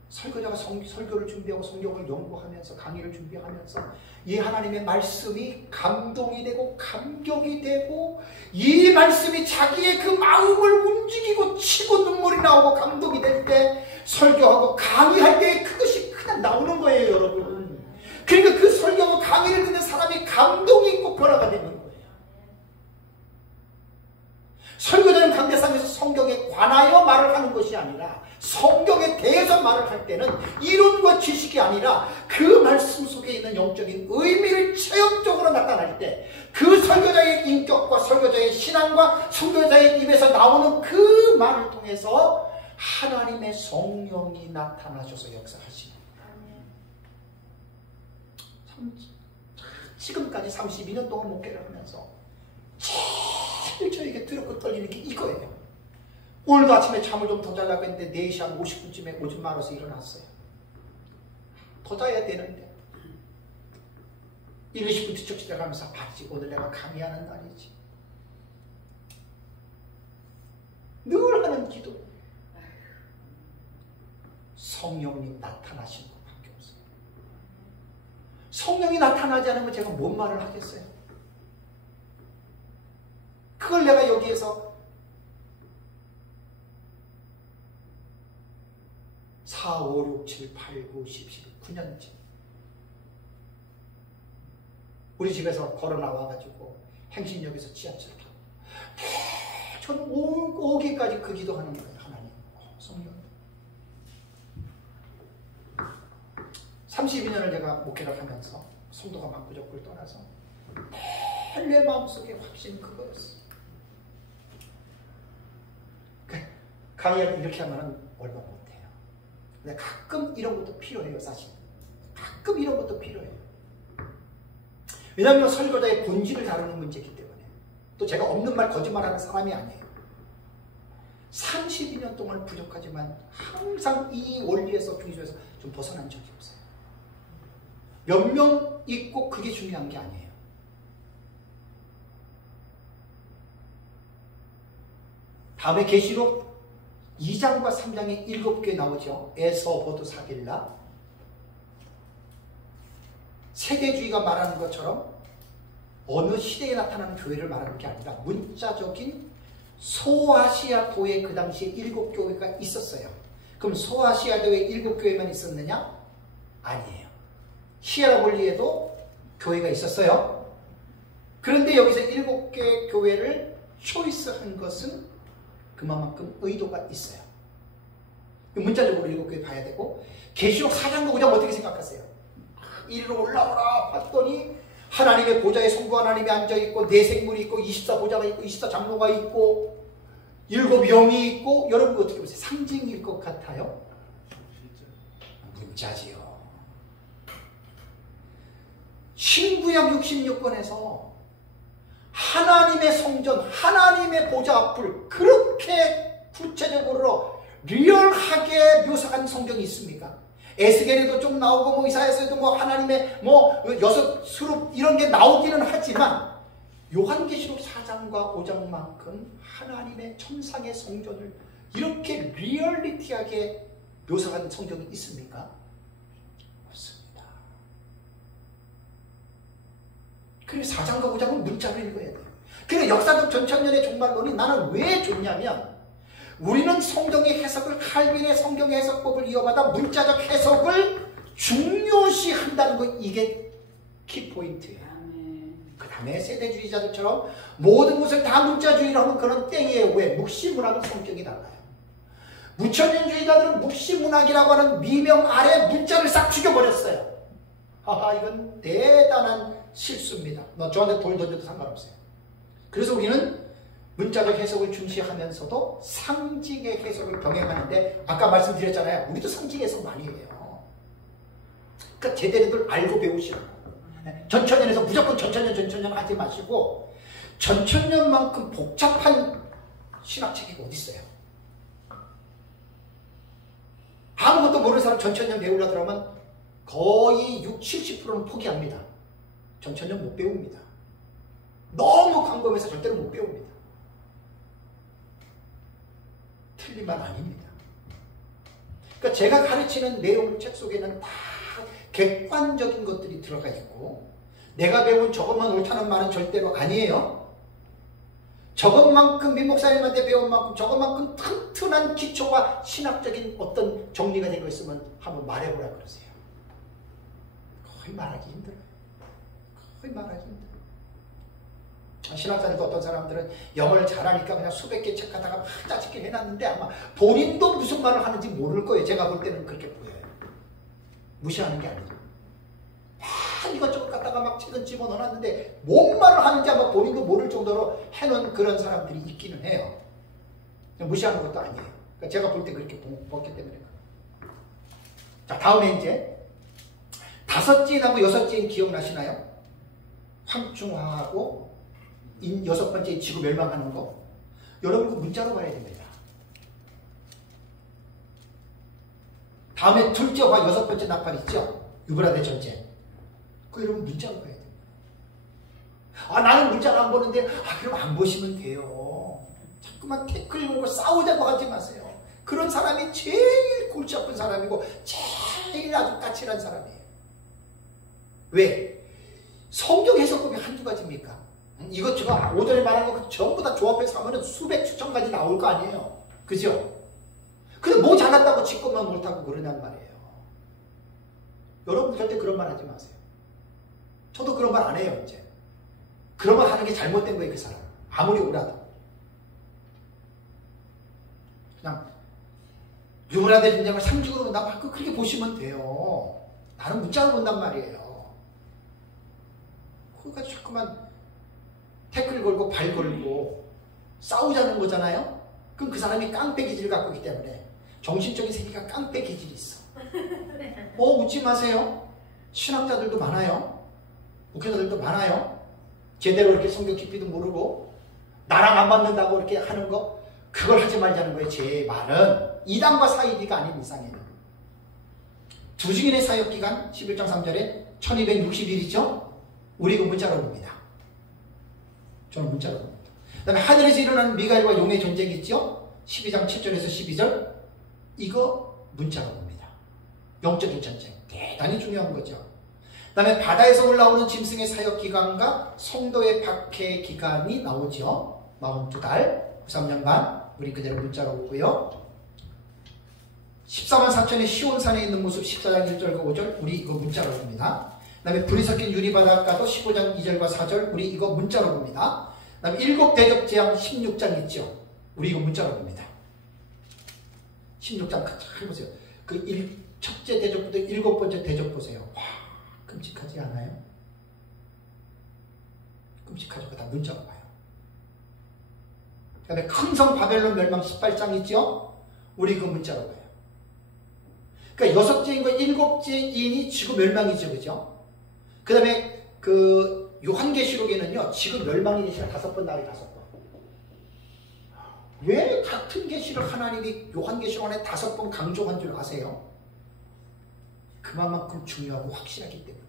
설교자가 설교를 준비하고 성경을 연구하면서 강의를 준비하면서 이 하나님의 말씀이 감동이 되고 감격이 되고, 이 말씀이 자기의 그 마음을 움직이고 치고 눈물이 나오고 감동이 될 때 설교하고 강의할 때 그것이 그냥 나오는 거예요, 여러분. 그러니까 그 설교하고 강의를 듣는 사람이 감동이 있고 변화가 되는 거예요. 설교자는 강대상에서 성경에 관하여 말을 하는 것이 아니라 성경에 대해서 말을 할 때는 이론과 지식이 아니라 그 말씀 속에 있는 영적인 의미를 체험적으로 나타날 때 그 설교자의 인격과 설교자의 신앙과 설교자의 입에서 나오는 그 말을 통해서 하나님의 성령이 나타나셔서 역사하시는 거예요. 지금까지 32년 동안 목회를 하면서 제일 저에게 두렵고 떨리는 게 이거예요. 오늘도 아침에 잠을 좀 더 자려고 했는데 4시 한 50분쯤에 오줌 마려서 일어났어요. 더 자야 되는데 1, 20분 뒤척지대 가면서 봤지, 오늘 내가 강의하는 날이지. 늘 하는 기도. 성령님 나타나신 것밖에 없어요. 성령이 나타나지 않으면 제가 뭔 말을 하겠어요? 그걸 내가 여기에서 4, 5, 6, 7, 8, 9, 10, 9년째 우리 집에서 걸어 나와가지고 행신역에서 지하철 타고 저는 오기까지 그 기도하는 거예요. 하나님, 성령 32년을 제가 목회를 하면서 성도가 막 부족을 떠나서 내 마음속에 확신 그거였어. 강의를 이렇게 하면 얼마 못해요. 근데 가끔 이런 것도 필요해요. 사실 가끔 이런 것도 필요해요. 왜냐하면 설교자의 본질을 다루는 문제이기 때문에. 또 제가 없는 말 거짓말하는 사람이 아니에요. 32년 동안 부족하지만 항상 이 원리에서 중심에서 좀 벗어난 적이 없어요. 몇 명 있고 그게 중요한 게 아니에요. 다음에 계시록 2장과 3장에 7개 나오죠. 에서 보드 사길라. 세대주의가 말하는 것처럼 어느 시대에 나타나는 교회를 말하는 게 아니라 문자적인 소아시아도에 그 당시에 7교회가 있었어요. 그럼 소아시아도에 7교회만 있었느냐? 아니에요. 히에라볼리에도 교회가 있었어요. 그런데 여기서 7개 교회를 초이스한 것은 그만큼 의도가 있어요. 문자적으로 7교회 봐야 되고, 계시록 4장과 5장 어떻게 생각하세요? 이리로 올라오라 봤더니 하나님의 보좌에 성부 하나님이 앉아있고, 네 생물이 있고, 24보좌가 있고, 24장로가 있고, 7영이 있고. 여러분 어떻게 보세요? 상징일 것 같아요? 문자지요. 신구약 66권에서 하나님의 성전, 하나님의 보좌 앞을 그렇게 구체적으로 리얼하게 묘사한 성경이 있습니까? 에스겔에도 좀 나오고 뭐 이사야서에도 뭐 하나님의 뭐 6수룹 이런 게 나오기는 하지만 요한계시록 4장과 5장만큼 하나님의 천상의 성전을 이렇게 리얼리티하게 묘사한 성경이 있습니까? 없습니다. 그래서 4장과 5장은 문자로 읽어야 돼요. 그래 역사적 전천년의 종말론이 나는 왜 좋냐면 우리는 성경의 해석을 칼빈의 성경의 해석법을 이어받아 문자적 해석을 중요시 한다는 것, 이게 키포인트예요. 그 다음에 세대주의자들처럼 모든 것을 다 문자주의로 하면 그런 땡이에요. 왜? 묵시문학은 성격이 달라요. 무천년주의자들은 묵시문학이라고 하는 미명 아래 문자를 싹 죽여버렸어요. 하하, 이건 대단한 실수입니다. 너 저한테 돌 던져도 상관없어요. 그래서 우리는 문자적 해석을 중시하면서도 상징의 해석을 병행하는데, 아까 말씀드렸잖아요. 우리도 상징 해석 많이 해요. 그러니까 제대로들 알고 배우시라고. 전천년에서 무조건 전천년 하지 마시고, 전천년만큼 복잡한 신학책이 어디 있어요? 아무것도 모르는 사람 전천년 배우려 그러면 거의 60~70%는 포기합니다. 전천년 못 배웁니다. 너무 광범위해서 절대로 못 배웁니다. 틀린 말 아닙니다. 그러니까 제가 가르치는 내용 책 속에는 다 객관적인 것들이 들어가 있고, 내가 배운 저것만 옳다는 말은 절대로 아니에요. 저것만큼 민목사님한테 배운 만큼 저것만큼 튼튼한 기초와 신학적인 어떤 정리가 된 거 있으면 한번 말해보라 그러세요. 거의 말하기 힘들어요. 거의 말하기 힘들어요. 신학자들도 어떤 사람들은 영어를 잘하니까 그냥 수백 개 책 하다가 막 짜집게 해놨는데 아마 본인도 무슨 말을 하는지 모를 거예요. 제가 볼 때는 그렇게 보여요. 무시하는 게 아니죠. 막 이것저것 갖다가 막 책은 집어넣어놨는데 뭔 말을 하는지 아마 본인도 모를 정도로 해놓은 그런 사람들이 있기는 해요. 무시하는 것도 아니에요. 그러니까 제가 볼 때 그렇게 봤기 때문에. 자, 다음에 이제 5째하고 6째는 기억나시나요? 황충하하고 6번째 지구 멸망하는 거. 여러분 그 문자로 봐야 됩니다. 다음에 둘째와 6번째 나팔 있죠? 유브라데 전쟁. 그 여러분 문자로 봐야 됩니다. 아, 나는 문자를 안 보는데, 그럼 안 보시면 돼요. 자꾸만 태클 보고 싸우자고 하지 마세요. 그런 사람이 제일 골치 아픈 사람이고 제일 아주 까칠한 사람이에요. 왜? 성경 해석법이 한두 가지입니까? 이것저것 오전에 말한 거 전부 다 조합해서 하면 수백 수천 가지 나올 거 아니에요. 그죠? 근데 뭐 잘났다고 지 것만 못하고 그러냔 말이에요. 여러분 절대 그런 말 하지 마세요. 저도 그런 말 안 해요. 이제 그런 말 하는 게 잘못된 거예요. 그 사람 아무리 오라도. 그냥 유브라데 전쟁을 상징으로 그렇게 보시면 돼요. 나는 문자로 본단 말이에요. 그러니까 자꾸만 태클 걸고 발 걸고 싸우자는 거잖아요. 그럼 그 사람이 깡패 기질을 갖고 있기 때문에 정신적인 세계가 깡패 기질이 있어. 웃지 마세요. 신학자들도 많아요. 목회자들도 많아요. 제대로 이렇게 성경 깊이도 모르고 나랑 안 맞는다고 이렇게 하는 거, 그걸 하지 말자는 거예요. 제 말은 이단과 사이비가 아닌 이상에는. 두 증인의 사역기간 11장 3절에 1260일이죠. 우리 그 문자로 봅니다. 저는 문자로 봅니다. 그 다음에 하늘에서 일어나는 미가엘과 용의 전쟁이 있죠. 12장 7절에서 12절. 이거 문자로 봅니다. 영적인 전쟁. 대단히 중요한 거죠. 그 다음에 바다에서 올라오는 짐승의 사역기간과 성도의 박해 기간이 나오죠. 42달, 93년간. 우리 그대로 문자로 보고요. 14만 4천의 시온산에 있는 모습 14장 1절과 5절. 우리 이거 문자로 봅니다. 그 다음에 불이 섞인 유리바닷가도 15장 2절과 4절. 우리 이거 문자로 봅니다. 그 다음에 일곱 대접 재앙 16장 있죠. 우리 이거 문자로 봅니다. 16장 잘 보세요. 첫째 대접부터 일곱 번째 대접 보세요. 와, 끔찍하지 않아요? 끔찍하죠. 다 문자로 봐요. 그 다음에 큰 성 바벨론 멸망 18장 있죠? 우리 그 문자로 봐요. 그러니까 여섯째인과 일곱째인이 지구 멸망이죠. 그죠? 그 다음에 요한계시록에는요, 지구 멸망의 계시가 5번 나와요. 5번. 왜 같은 계시를 하나님이 요한계시록 안에 5번 강조한 줄 아세요? 그만큼 중요하고 확실하기 때문이에요.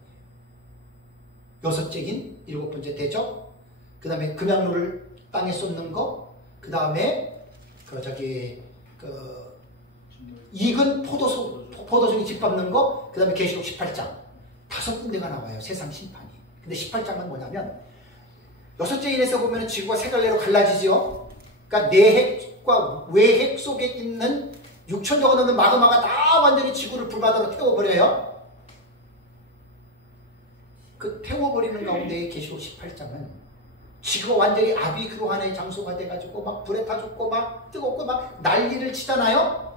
여섯째인 일곱 번째 대접, 그 다음에 금양로를 땅에 쏟는 거, 그 다음에 익은 포도송이 짓밟는 거, 그 다음에 계시록 18장 5군데가 나와요. 세상 심판이. 근데 18장은 뭐냐면 여섯째인에서 보면 지구가 세 갈래로 갈라지죠. 그러니까 내핵과 외핵 속에 있는 6,000도가 넘는 마그마가 다 완전히 지구를 불바다로 태워버려요. 그 태워버리는 가운데의 계시록 18장은 지구가 완전히 아비그로한의 장소가 돼가지고 막 불에 타 죽고 막 뜨겁고 막 난리를 치잖아요.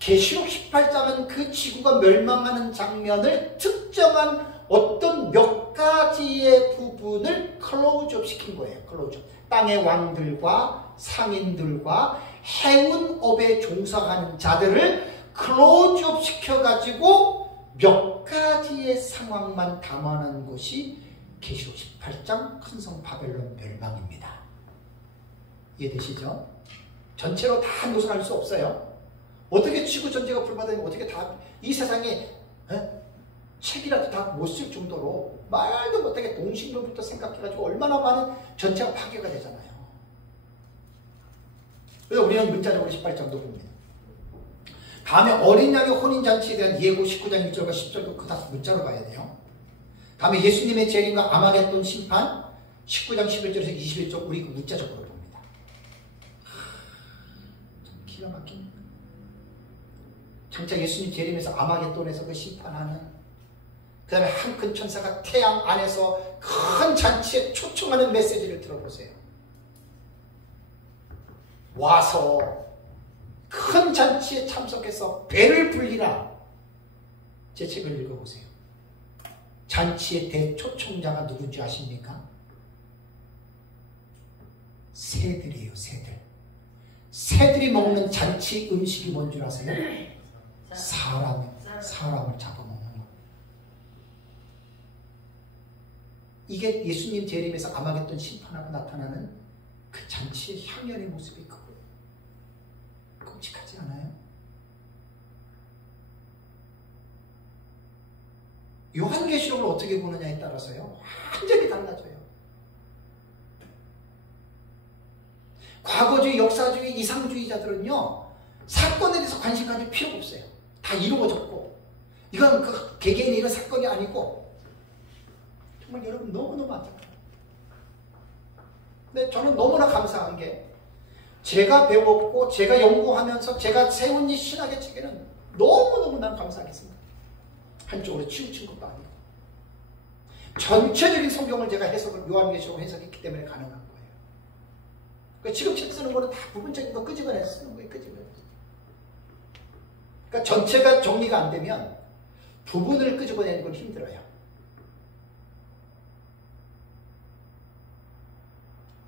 계시록 18장은 그 지구가 멸망하는 장면을 특정한 어떤 몇 가지의 부분을 클로즈업 시킨 거예요. 클로즈업. 땅의 왕들과 상인들과 행운업에 종사하는 자들을 클로즈업 시켜가지고 몇 가지의 상황만 담아낸 것이 계시록 18장 큰성 바벨론 멸망입니다. 이해되시죠? 전체로 다 노선할 수 없어요. 어떻게 지구 전체가 불바다니 어떻게 다 이 세상에 책이라도 다 못 쓸 정도로 말도 못하게 동식론부터 생각해가지고 얼마나 많은 전체가 파괴가 되잖아요. 그래서 우리는 문자적으로 18장도 봅니다. 다음에 어린 양의 혼인잔치에 대한 예고 19장 1절과 10절도 그 다 문자로 봐야 돼요. 다음에 예수님의 재림과 아마겟돈 심판 19장 11절에서 21절 우리 문자적으로 봅니다. 참 기가 막힌. 장차 예수님 재림에서 아마겟돈에서 그 심판하는, 그 다음에 한 큰 천사가 태양 안에서 큰 잔치에 초청하는 메시지를 들어보세요. 와서 큰 잔치에 참석해서 배를 불리라. 제 책을 읽어보세요. 잔치의 대초청자가 누군지 아십니까? 새들이에요. 새들. 새들이 먹는 잔치 음식이 뭔 줄 아세요? 사람을 잡아먹는 거. 이게 예수님 재림에서 아마겟돈 심판하고 나타나는 그 잔치의 향연의 모습이 있거든요. 끔찍하지 않아요? 요한계시록을 어떻게 보느냐에 따라서요, 완전히 달라져요. 과거주의, 역사주의, 이상주의자들은요, 사건에 대해서 관심 가질 필요가 없어요. 다 이루어졌고, 이건 그 개개인의 이런 사건이 아니고, 정말 여러분 너무너무 안타까워요. 근데 저는 너무나 감사한 게, 제가 배웠고 제가 연구하면서 제가 세운 이 신학의 체계는 너무너무 난 감사하겠습니다. 한쪽으로 치우친 것도 아니고 전체적인 성경을 제가 해석을 요한계시록으로 해석했기 때문에 가능한 거예요. 그러니까 지금 책 쓰는 거는 다 부분적인 거 끄집어내서 쓰는 거예요. 끄집어내서. 그러니까 전체가 정리가 안 되면 부분을 끄집어내는 건 힘들어요.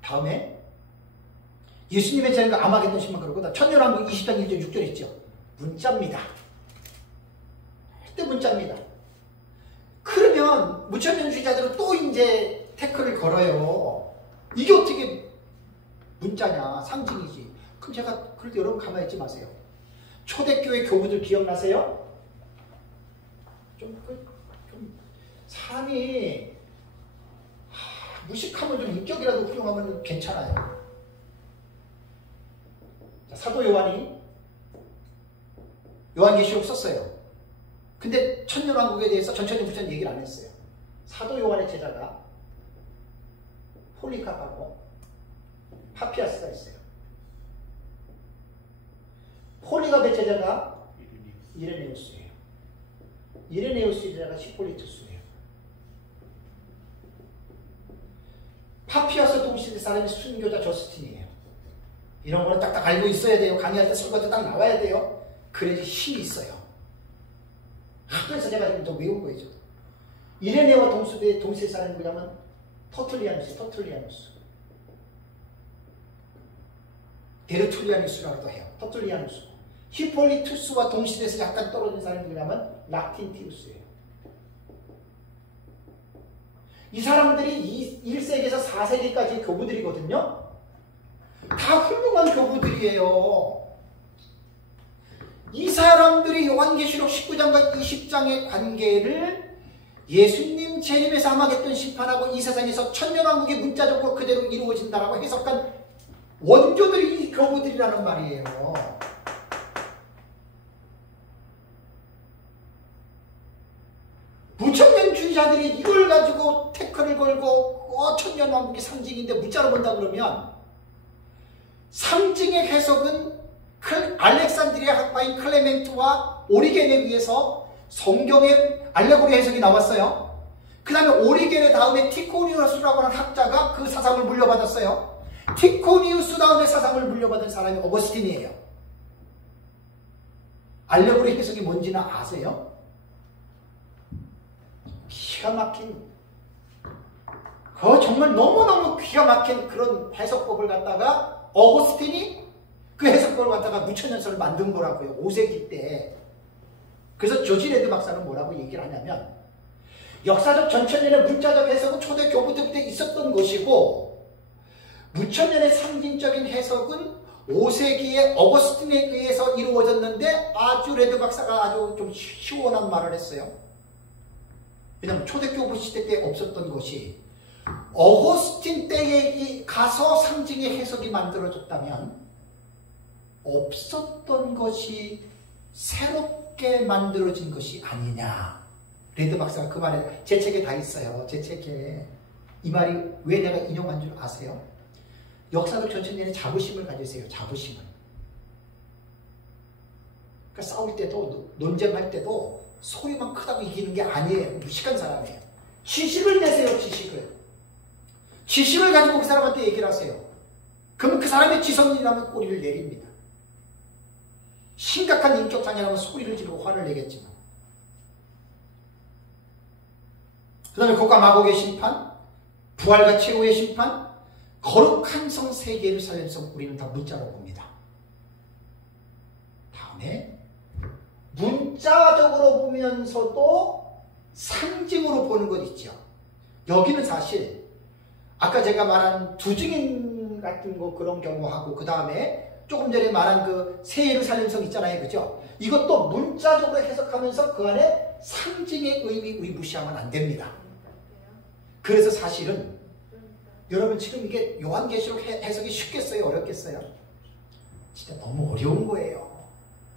다음에 예수님의 제자가 아마겟돈 신만 그러고 천년왕국 20장 1절 6절 있죠. 문자입니다. 절대 문자입니다. 그러면 무천년주의자들은 또 이제 태클을 걸어요. 이게 어떻게 문자냐, 상징이지. 그럼 제가 그럴 때 여러분 가만히 있지 마세요. 초대교회 교부들 기억나세요? 좀 사람이 무식하면 좀 인격이라도 훌륭하면 괜찮아요. 자, 사도 요한이 요한계시록 썼어요. 근데 천년왕국에 대해서 전천년 부천 얘기를 안 했어요. 사도 요한의 제자가 폴리카파고 파피아스가 있어요. 폴리갑의 제자가 이레네우스예요. 이레네우스의 제자가 히폴리투스예요. 파피아스 동시대 사람이 순교자 저스틴이에요. 이런 거는 딱딱 알고 있어야 돼요. 강의할 때 설거지 딱 나와야 돼요. 그래야지 힘이 있어요. 학교에서 제가 지금 더 외운 거예요. 이레네와 동시대 사람이 뭐냐면 터툴리아누스. 데르툴리아누스라고도 해요. 터툴리아누스. 히폴리투스와 동시대에서 약간 떨어진 사람이 뭐냐면 락틴티우스예요. 이 사람들이 1세기에서 4세기까지 교부들이거든요. 다 훌륭한 교부들이에요. 이 사람들이 요한계시록 19장과 20장의 관계를 예수님 재림에서 아마겟돈 심판하고 이 세상에서 천년왕국이 문자적으로 그대로 이루어진다라고 해석한 원조들이 이 교부들이라는 말이에요. 무천년주의자들이 이걸 가지고 태클을 걸고 천년왕국의 상징인데 문자로 본다 그러면 상징의 해석은 알렉산드리아 학파인 클레멘트와 오리겐에 의해서 성경의 알레고리 해석이 나왔어요. 그 다음에 오리겐의 다음에 티코니우스라고 하는 학자가 그 사상을 물려받았어요. 티코니우스 다음에 사상을 물려받은 사람이 어거스틴이에요. 알레고리 해석이 뭔지는 아세요? 기가 막힌, 정말 너무너무 기가 막힌 그런 해석법을 갖다가 어거스틴이 그 해석법을 갖다가 무천년설을 만든 거라고요. 5세기 때. 그래서 조지 레드 박사는 뭐라고 얘기를 하냐면 역사적 전천년의 문자적 해석은 초대 교부들 때 있었던 것이고 무천년의 상징적인 해석은 5세기에 어거스틴에 의해서 이루어졌는데 아주 레드 박사가 아주 좀 시원한 말을 했어요. 왜냐하면 초대교부 시대 때 없었던 것이 어거스틴 때에 가서 상징의 해석이 만들어졌다면 없었던 것이 새롭게 만들어진 것이 아니냐. 레드 박사가 그 말에 제 책에 다 있어요. 제 책에. 이 말이 왜 내가 인용한 줄 아세요? 역사적 전천년의 자부심을 가지세요. 자부심을. 그러니까 싸울 때도 논쟁할 때도 소리만 크다고 이기는 게 아니에요. 무식한 사람이에요. 지식을 내세요. 지식을 가지고 그 사람한테 얘기를 하세요. 그럼 그 사람의 지성이라면 꼬리를 내립니다. 심각한 인격장애라면 소리를 지르고 화를 내겠지만. 그 다음에 고가 마곡의 심판, 부활과 최후의 심판, 거룩한 성 세계를 살려서 우리는 다 문자로 봅니다. 다음에 문자적으로 보면서도 상징으로 보는 것 있죠. 여기는 사실 아까 제가 말한 두증인 같은 거 그런 경우하고 그 다음에 조금 전에 말한 그 새 예루살렘성 있잖아요. 그죠? 이것도 문자적으로 해석하면서 그 안에 상징의 의미 우리 무시하면 안 됩니다. 그래서 사실은 여러분 지금 이게 요한계시록 해석이 쉽겠어요? 어렵겠어요? 진짜 너무 어려운 거예요.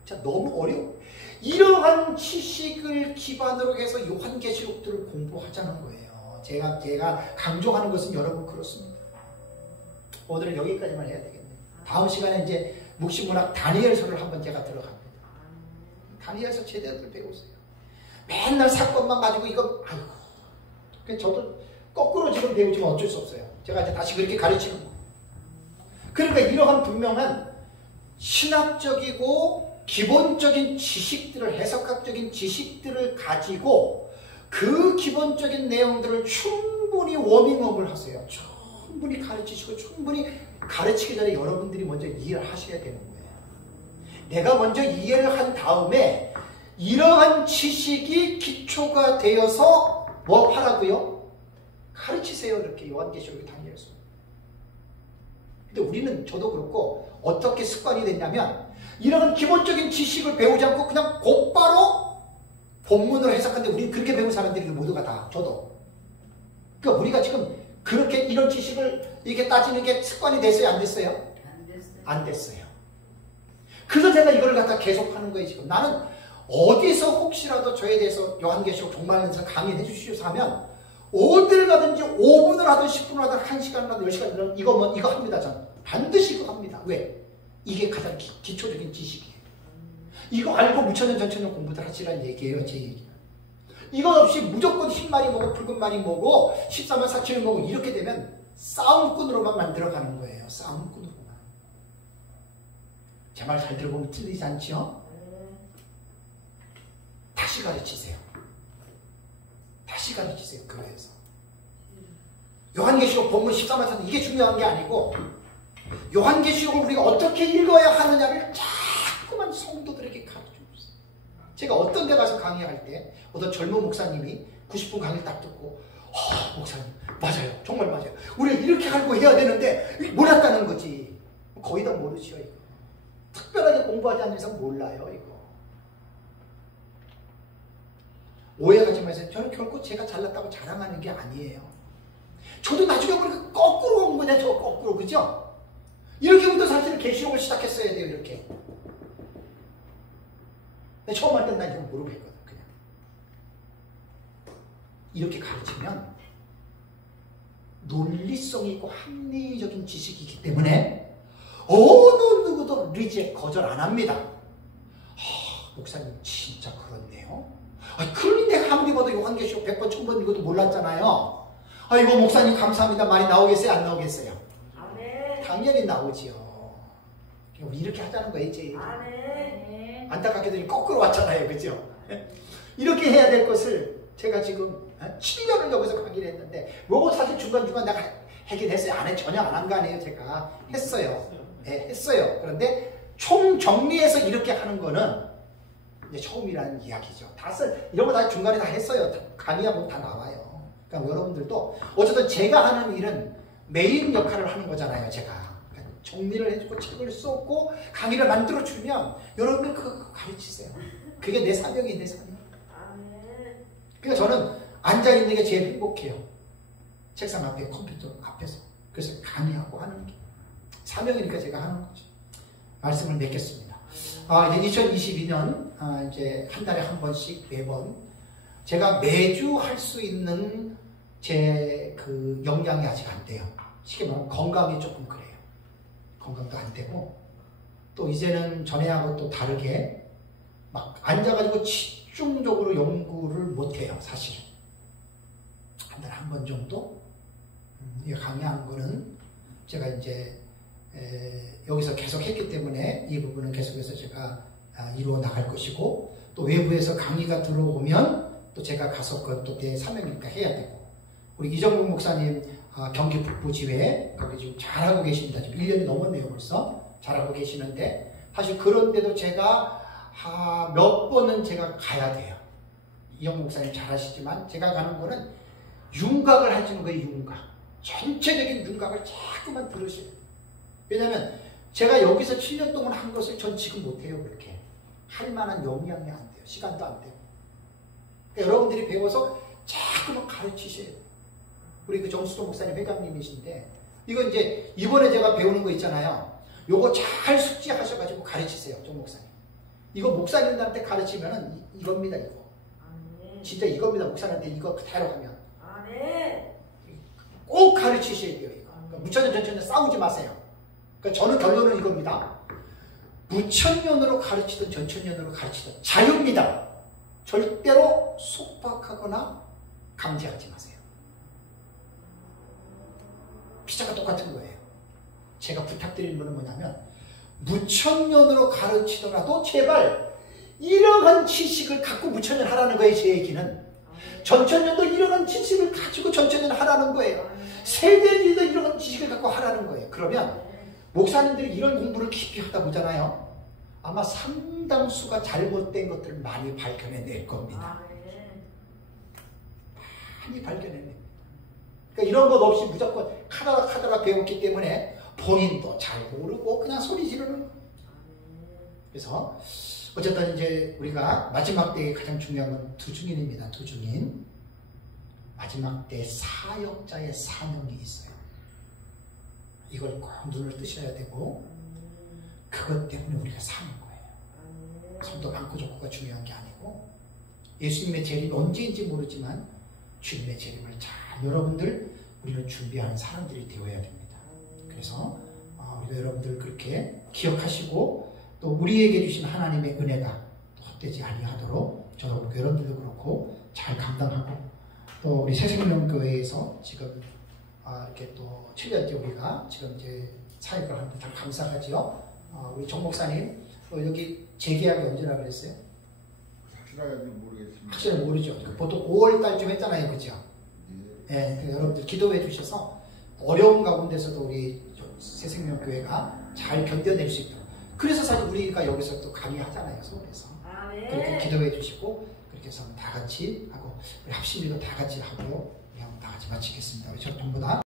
진짜 너무 어려워. 이러한 지식을 기반으로 해서 요한계시록들을 공부하자는 거예요. 제가 강조하는 것은 여러분 그렇습니다. 오늘은 여기까지만 해야 되겠네요. 다음 시간에 이제 묵시문학 다니엘서를 한번 제가 들어갑니다. 다니엘서 제대로 배우세요. 맨날 사건만 가지고 이거 아이고. 저도 거꾸로 지금 배우지만 어쩔 수 없어요. 제가 이제 다시 그렇게 가르치는 거. 그러니까 이러한 분명한 신학적이고 기본적인 지식들을, 해석학적인 지식들을 가지고 그 기본적인 내용들을 충분히 워밍업을 하세요. 충분히 가르치시고 충분히 가르치기 전에 여러분들이 먼저 이해를 하셔야 되는 거예요. 내가 먼저 이해를 한 다음에 이러한 지식이 기초가 되어서 뭐 하라고요? 가르치세요. 이렇게 요한계시록의 다니엘서. 근데 우리는, 저도 그렇고 어떻게 습관이 됐냐면 이런 기본적인 지식을 배우지 않고 그냥 곧바로 본문으로 해석하는데, 우리는 그렇게 배운 사람들이 모두가 다, 저도. 그러니까 우리가 지금 그렇게 이런 지식을 이렇게 따지는 게 습관이 됐어요? 안 됐어요? 안 됐어요. 안 됐어요. 그래서 제가 이걸 갖다 계속 하는 거예요. 지금 나는 어디서 혹시라도 저에 대해서 요한계시록 종말론에서 강의해 주시옵소서 하면 어딜 가든지 5분을 하든 10분을 하든 1시간을 하든 10시간을 하든 이거 합니다. 저는 반드시 이거 합니다. 왜? 이게 가장 기초적인 지식이에요. 이거 알고 무천년 전천년 공부들 하시라는 얘기예요. 제 얘기는. 이거 없이 무조건 흰말이 뭐고 붉은 말이 뭐고 14만 4천이 뭐고 이렇게 되면 싸움꾼으로만 만들어가는 거예요. 싸움꾼으로만. 제 말 잘 들어보면 틀리지 않죠? 다시 가르치세요. 다시 가르치세요. 교회에서. 요한계시록 본문 14만 4천 이게 중요한 게 아니고 요한계시록을 우리가 어떻게 읽어야 하느냐를 자꾸만 성도들에게 가르쳐주세요. 제가 어떤 데 가서 강의할 때 어떤 젊은 목사님이 90분 강의 딱 듣고 목사님 맞아요. 정말 맞아요. 우리가 이렇게 알고 해야 되는데 몰랐다는 거지. 거의 다 모르죠. 이거. 특별하게 공부하지 않는 이상 몰라요. 이거. 오해하지 마세요. 저는 결코 제가 잘났다고 자랑하는 게 아니에요. 저도 나중에 보니까 거꾸로 온 거냐. 저 거꾸로. 그죠? 이렇게부터 사실 계시록을 시작했어야 돼요. 이렇게. 근데 처음 할 땐 난 이거 모르겠거든. 그냥. 이렇게 가르치면 논리성이 있고 합리적인 지식이기 때문에 어느 누구도 거절 안 합니다. 목사님 진짜 그렇네요. 그러니 내가 아무리 봐도 요한계시록 100번 1000번 읽어도 몰랐잖아요. 아이고 목사님 감사합니다. 말이 나오겠어요? 안 나오겠어요? 아멘. 당연히 나오지요. 우리 이렇게 하자는 거예요. 이제. 아멘. 안타깝게도 거꾸로 왔잖아요. 그죠? 이렇게 해야 될 것을 제가 지금 7년을 여기서 강의를 했는데 요거 사실 중간중간 내가 하긴 했어요. 안 해. 전혀 안 한 거 아니에요. 제가 했어요. 네, 했어요. 그런데 총 정리해서 이렇게 하는 거는 이제 처음이라는 이야기죠. 이런 거 다 중간에 다 했어요. 강의하면 다 나와요. 그러니까 여러분들도 어쨌든 제가 하는 일은 메인 역할을 하는 거잖아요. 제가 정리를 해주고 책을 썼고 강의를 만들어주면 여러분들 그거 가르치세요. 그게 내 사명이에요. 내 사명. 그러니까 저는 앉아있는 게 제일 행복해요. 책상 앞에 컴퓨터 앞에서. 그래서 강의하고 하는 게 사명이니까 제가 하는 거죠. 말씀을 맺겠습니다. 이제 2022년 이제 한 달에 한 번씩 4번 제가 매주 할 수 있는 제 그 역량이 아직 안 돼요. 쉽게 말하면 건강이 조금 그래요. 건강도 안 되고 또 이제는 전에하고 또 다르게 막 앉아가지고 집중적으로 연구를 못해요. 사실 한 달에 한 번 정도 강의하는 거는 제가 이제 여기서 계속 했기 때문에 이 부분은 계속해서 제가 이루어 나갈 것이고 또 외부에서 강의가 들어오면 또 제가 가서 그것도 내 사명이니까 해야 되고 우리 이정국 목사님 경기 북부지회 거기 지금 잘하고 계십니다. 지금 1년이 넘었네요. 벌써 잘하고 계시는데 사실 그런데도 제가 몇 번은 제가 가야 돼요. 이정국 목사님 잘하시지만 제가 가는 거는 윤곽을 해주는 거예요. 윤곽. 전체적인 윤곽을 자꾸만 들으셔요. 왜냐하면 제가 여기서 7년 동안 한 것을 전 지금 못해요. 그렇게 할 만한 역량이 안 돼요. 시간도 안 되고. 그러니까 여러분들이 배워서 자꾸만 가르치셔요. 우리 그 정수도 목사님 회장님이신데 이거 이제 이번에 제가 배우는 거 있잖아요. 요거 잘 숙지하셔가지고 가르치세요. 정 목사님. 이거 목사님들한테 가르치면은 이겁니다. 이거. 진짜 이겁니다. 목사님한테 이거 그대로 하면. 꼭 가르치셔야 돼요. 이거. 그러니까 무천년 전천년 싸우지 마세요. 그러니까 저는 결론은 이겁니다. 무천년으로 가르치든 전천년으로 가르치든 자유입니다. 절대로 속박하거나 강제하지 마세요. 피자가 똑같은 거예요. 제가 부탁드리는 거는 뭐냐면 무천년으로 가르치더라도 제발 이러한 지식을 갖고 무천년 하라는 거예요. 제 얘기는. 전천년도 이러한 지식을 가지고 전천년 하라는 거예요. 세대들도 이러한 지식을 갖고 하라는 거예요. 그러면 목사님들이 이런 공부를 깊이 하다 보잖아요. 아마 상당수가 잘못된 것들을 많이 발견해낼 겁니다. 많이 발견해냅니다. 그러니까 이런 것 없이 무조건 카더라 배웠기 때문에 본인도 잘 모르고 그냥 소리 지르는 거예요. 그래서 어쨌든 이제 우리가 마지막 때에 가장 중요한 건 두 증인입니다. 두 증인. 마지막 때 사역자의 사명이 있어요. 이걸 꼭 눈을 뜨셔야 되고 그것 때문에 우리가 사는 거예요. 성도 많고 적고가 중요한 게 아니고 예수님의 재림이 언제인지 모르지만 주님의 재림을 잘 여러분들 우리는 준비하는 사람들이 되어야 됩니다. 그래서 우리가 여러분들 그렇게 기억하시고 또 우리에게 주신 하나님의 은혜가 헛되지 아니하도록 저도 여러분들도 그렇고 잘 감당하고 또 우리 새생명교회에서 지금 이렇게 또 7년째 우리가 지금 이제 사역을 하는데 참 감사하지요. 우리 정 목사님 여기 재계약이 언제라 그랬어요? 확실하게 모르겠습니다. 확실히 모르죠. 보통 5월 달쯤 했잖아요, 그죠? 네, 여러분들 기도해 주셔서 어려운 가운데서도 우리 새생명교회가 잘 견뎌낼 수 있도록. 그래서 사실 우리가 여기서 또 강의하잖아요, 서울에서. 그렇게 기도해 주시고 그렇게 해서 다 같이 하고 우리 합심일도 다 같이 하고 그냥 다 같이 마치겠습니다. 우리 전부 다.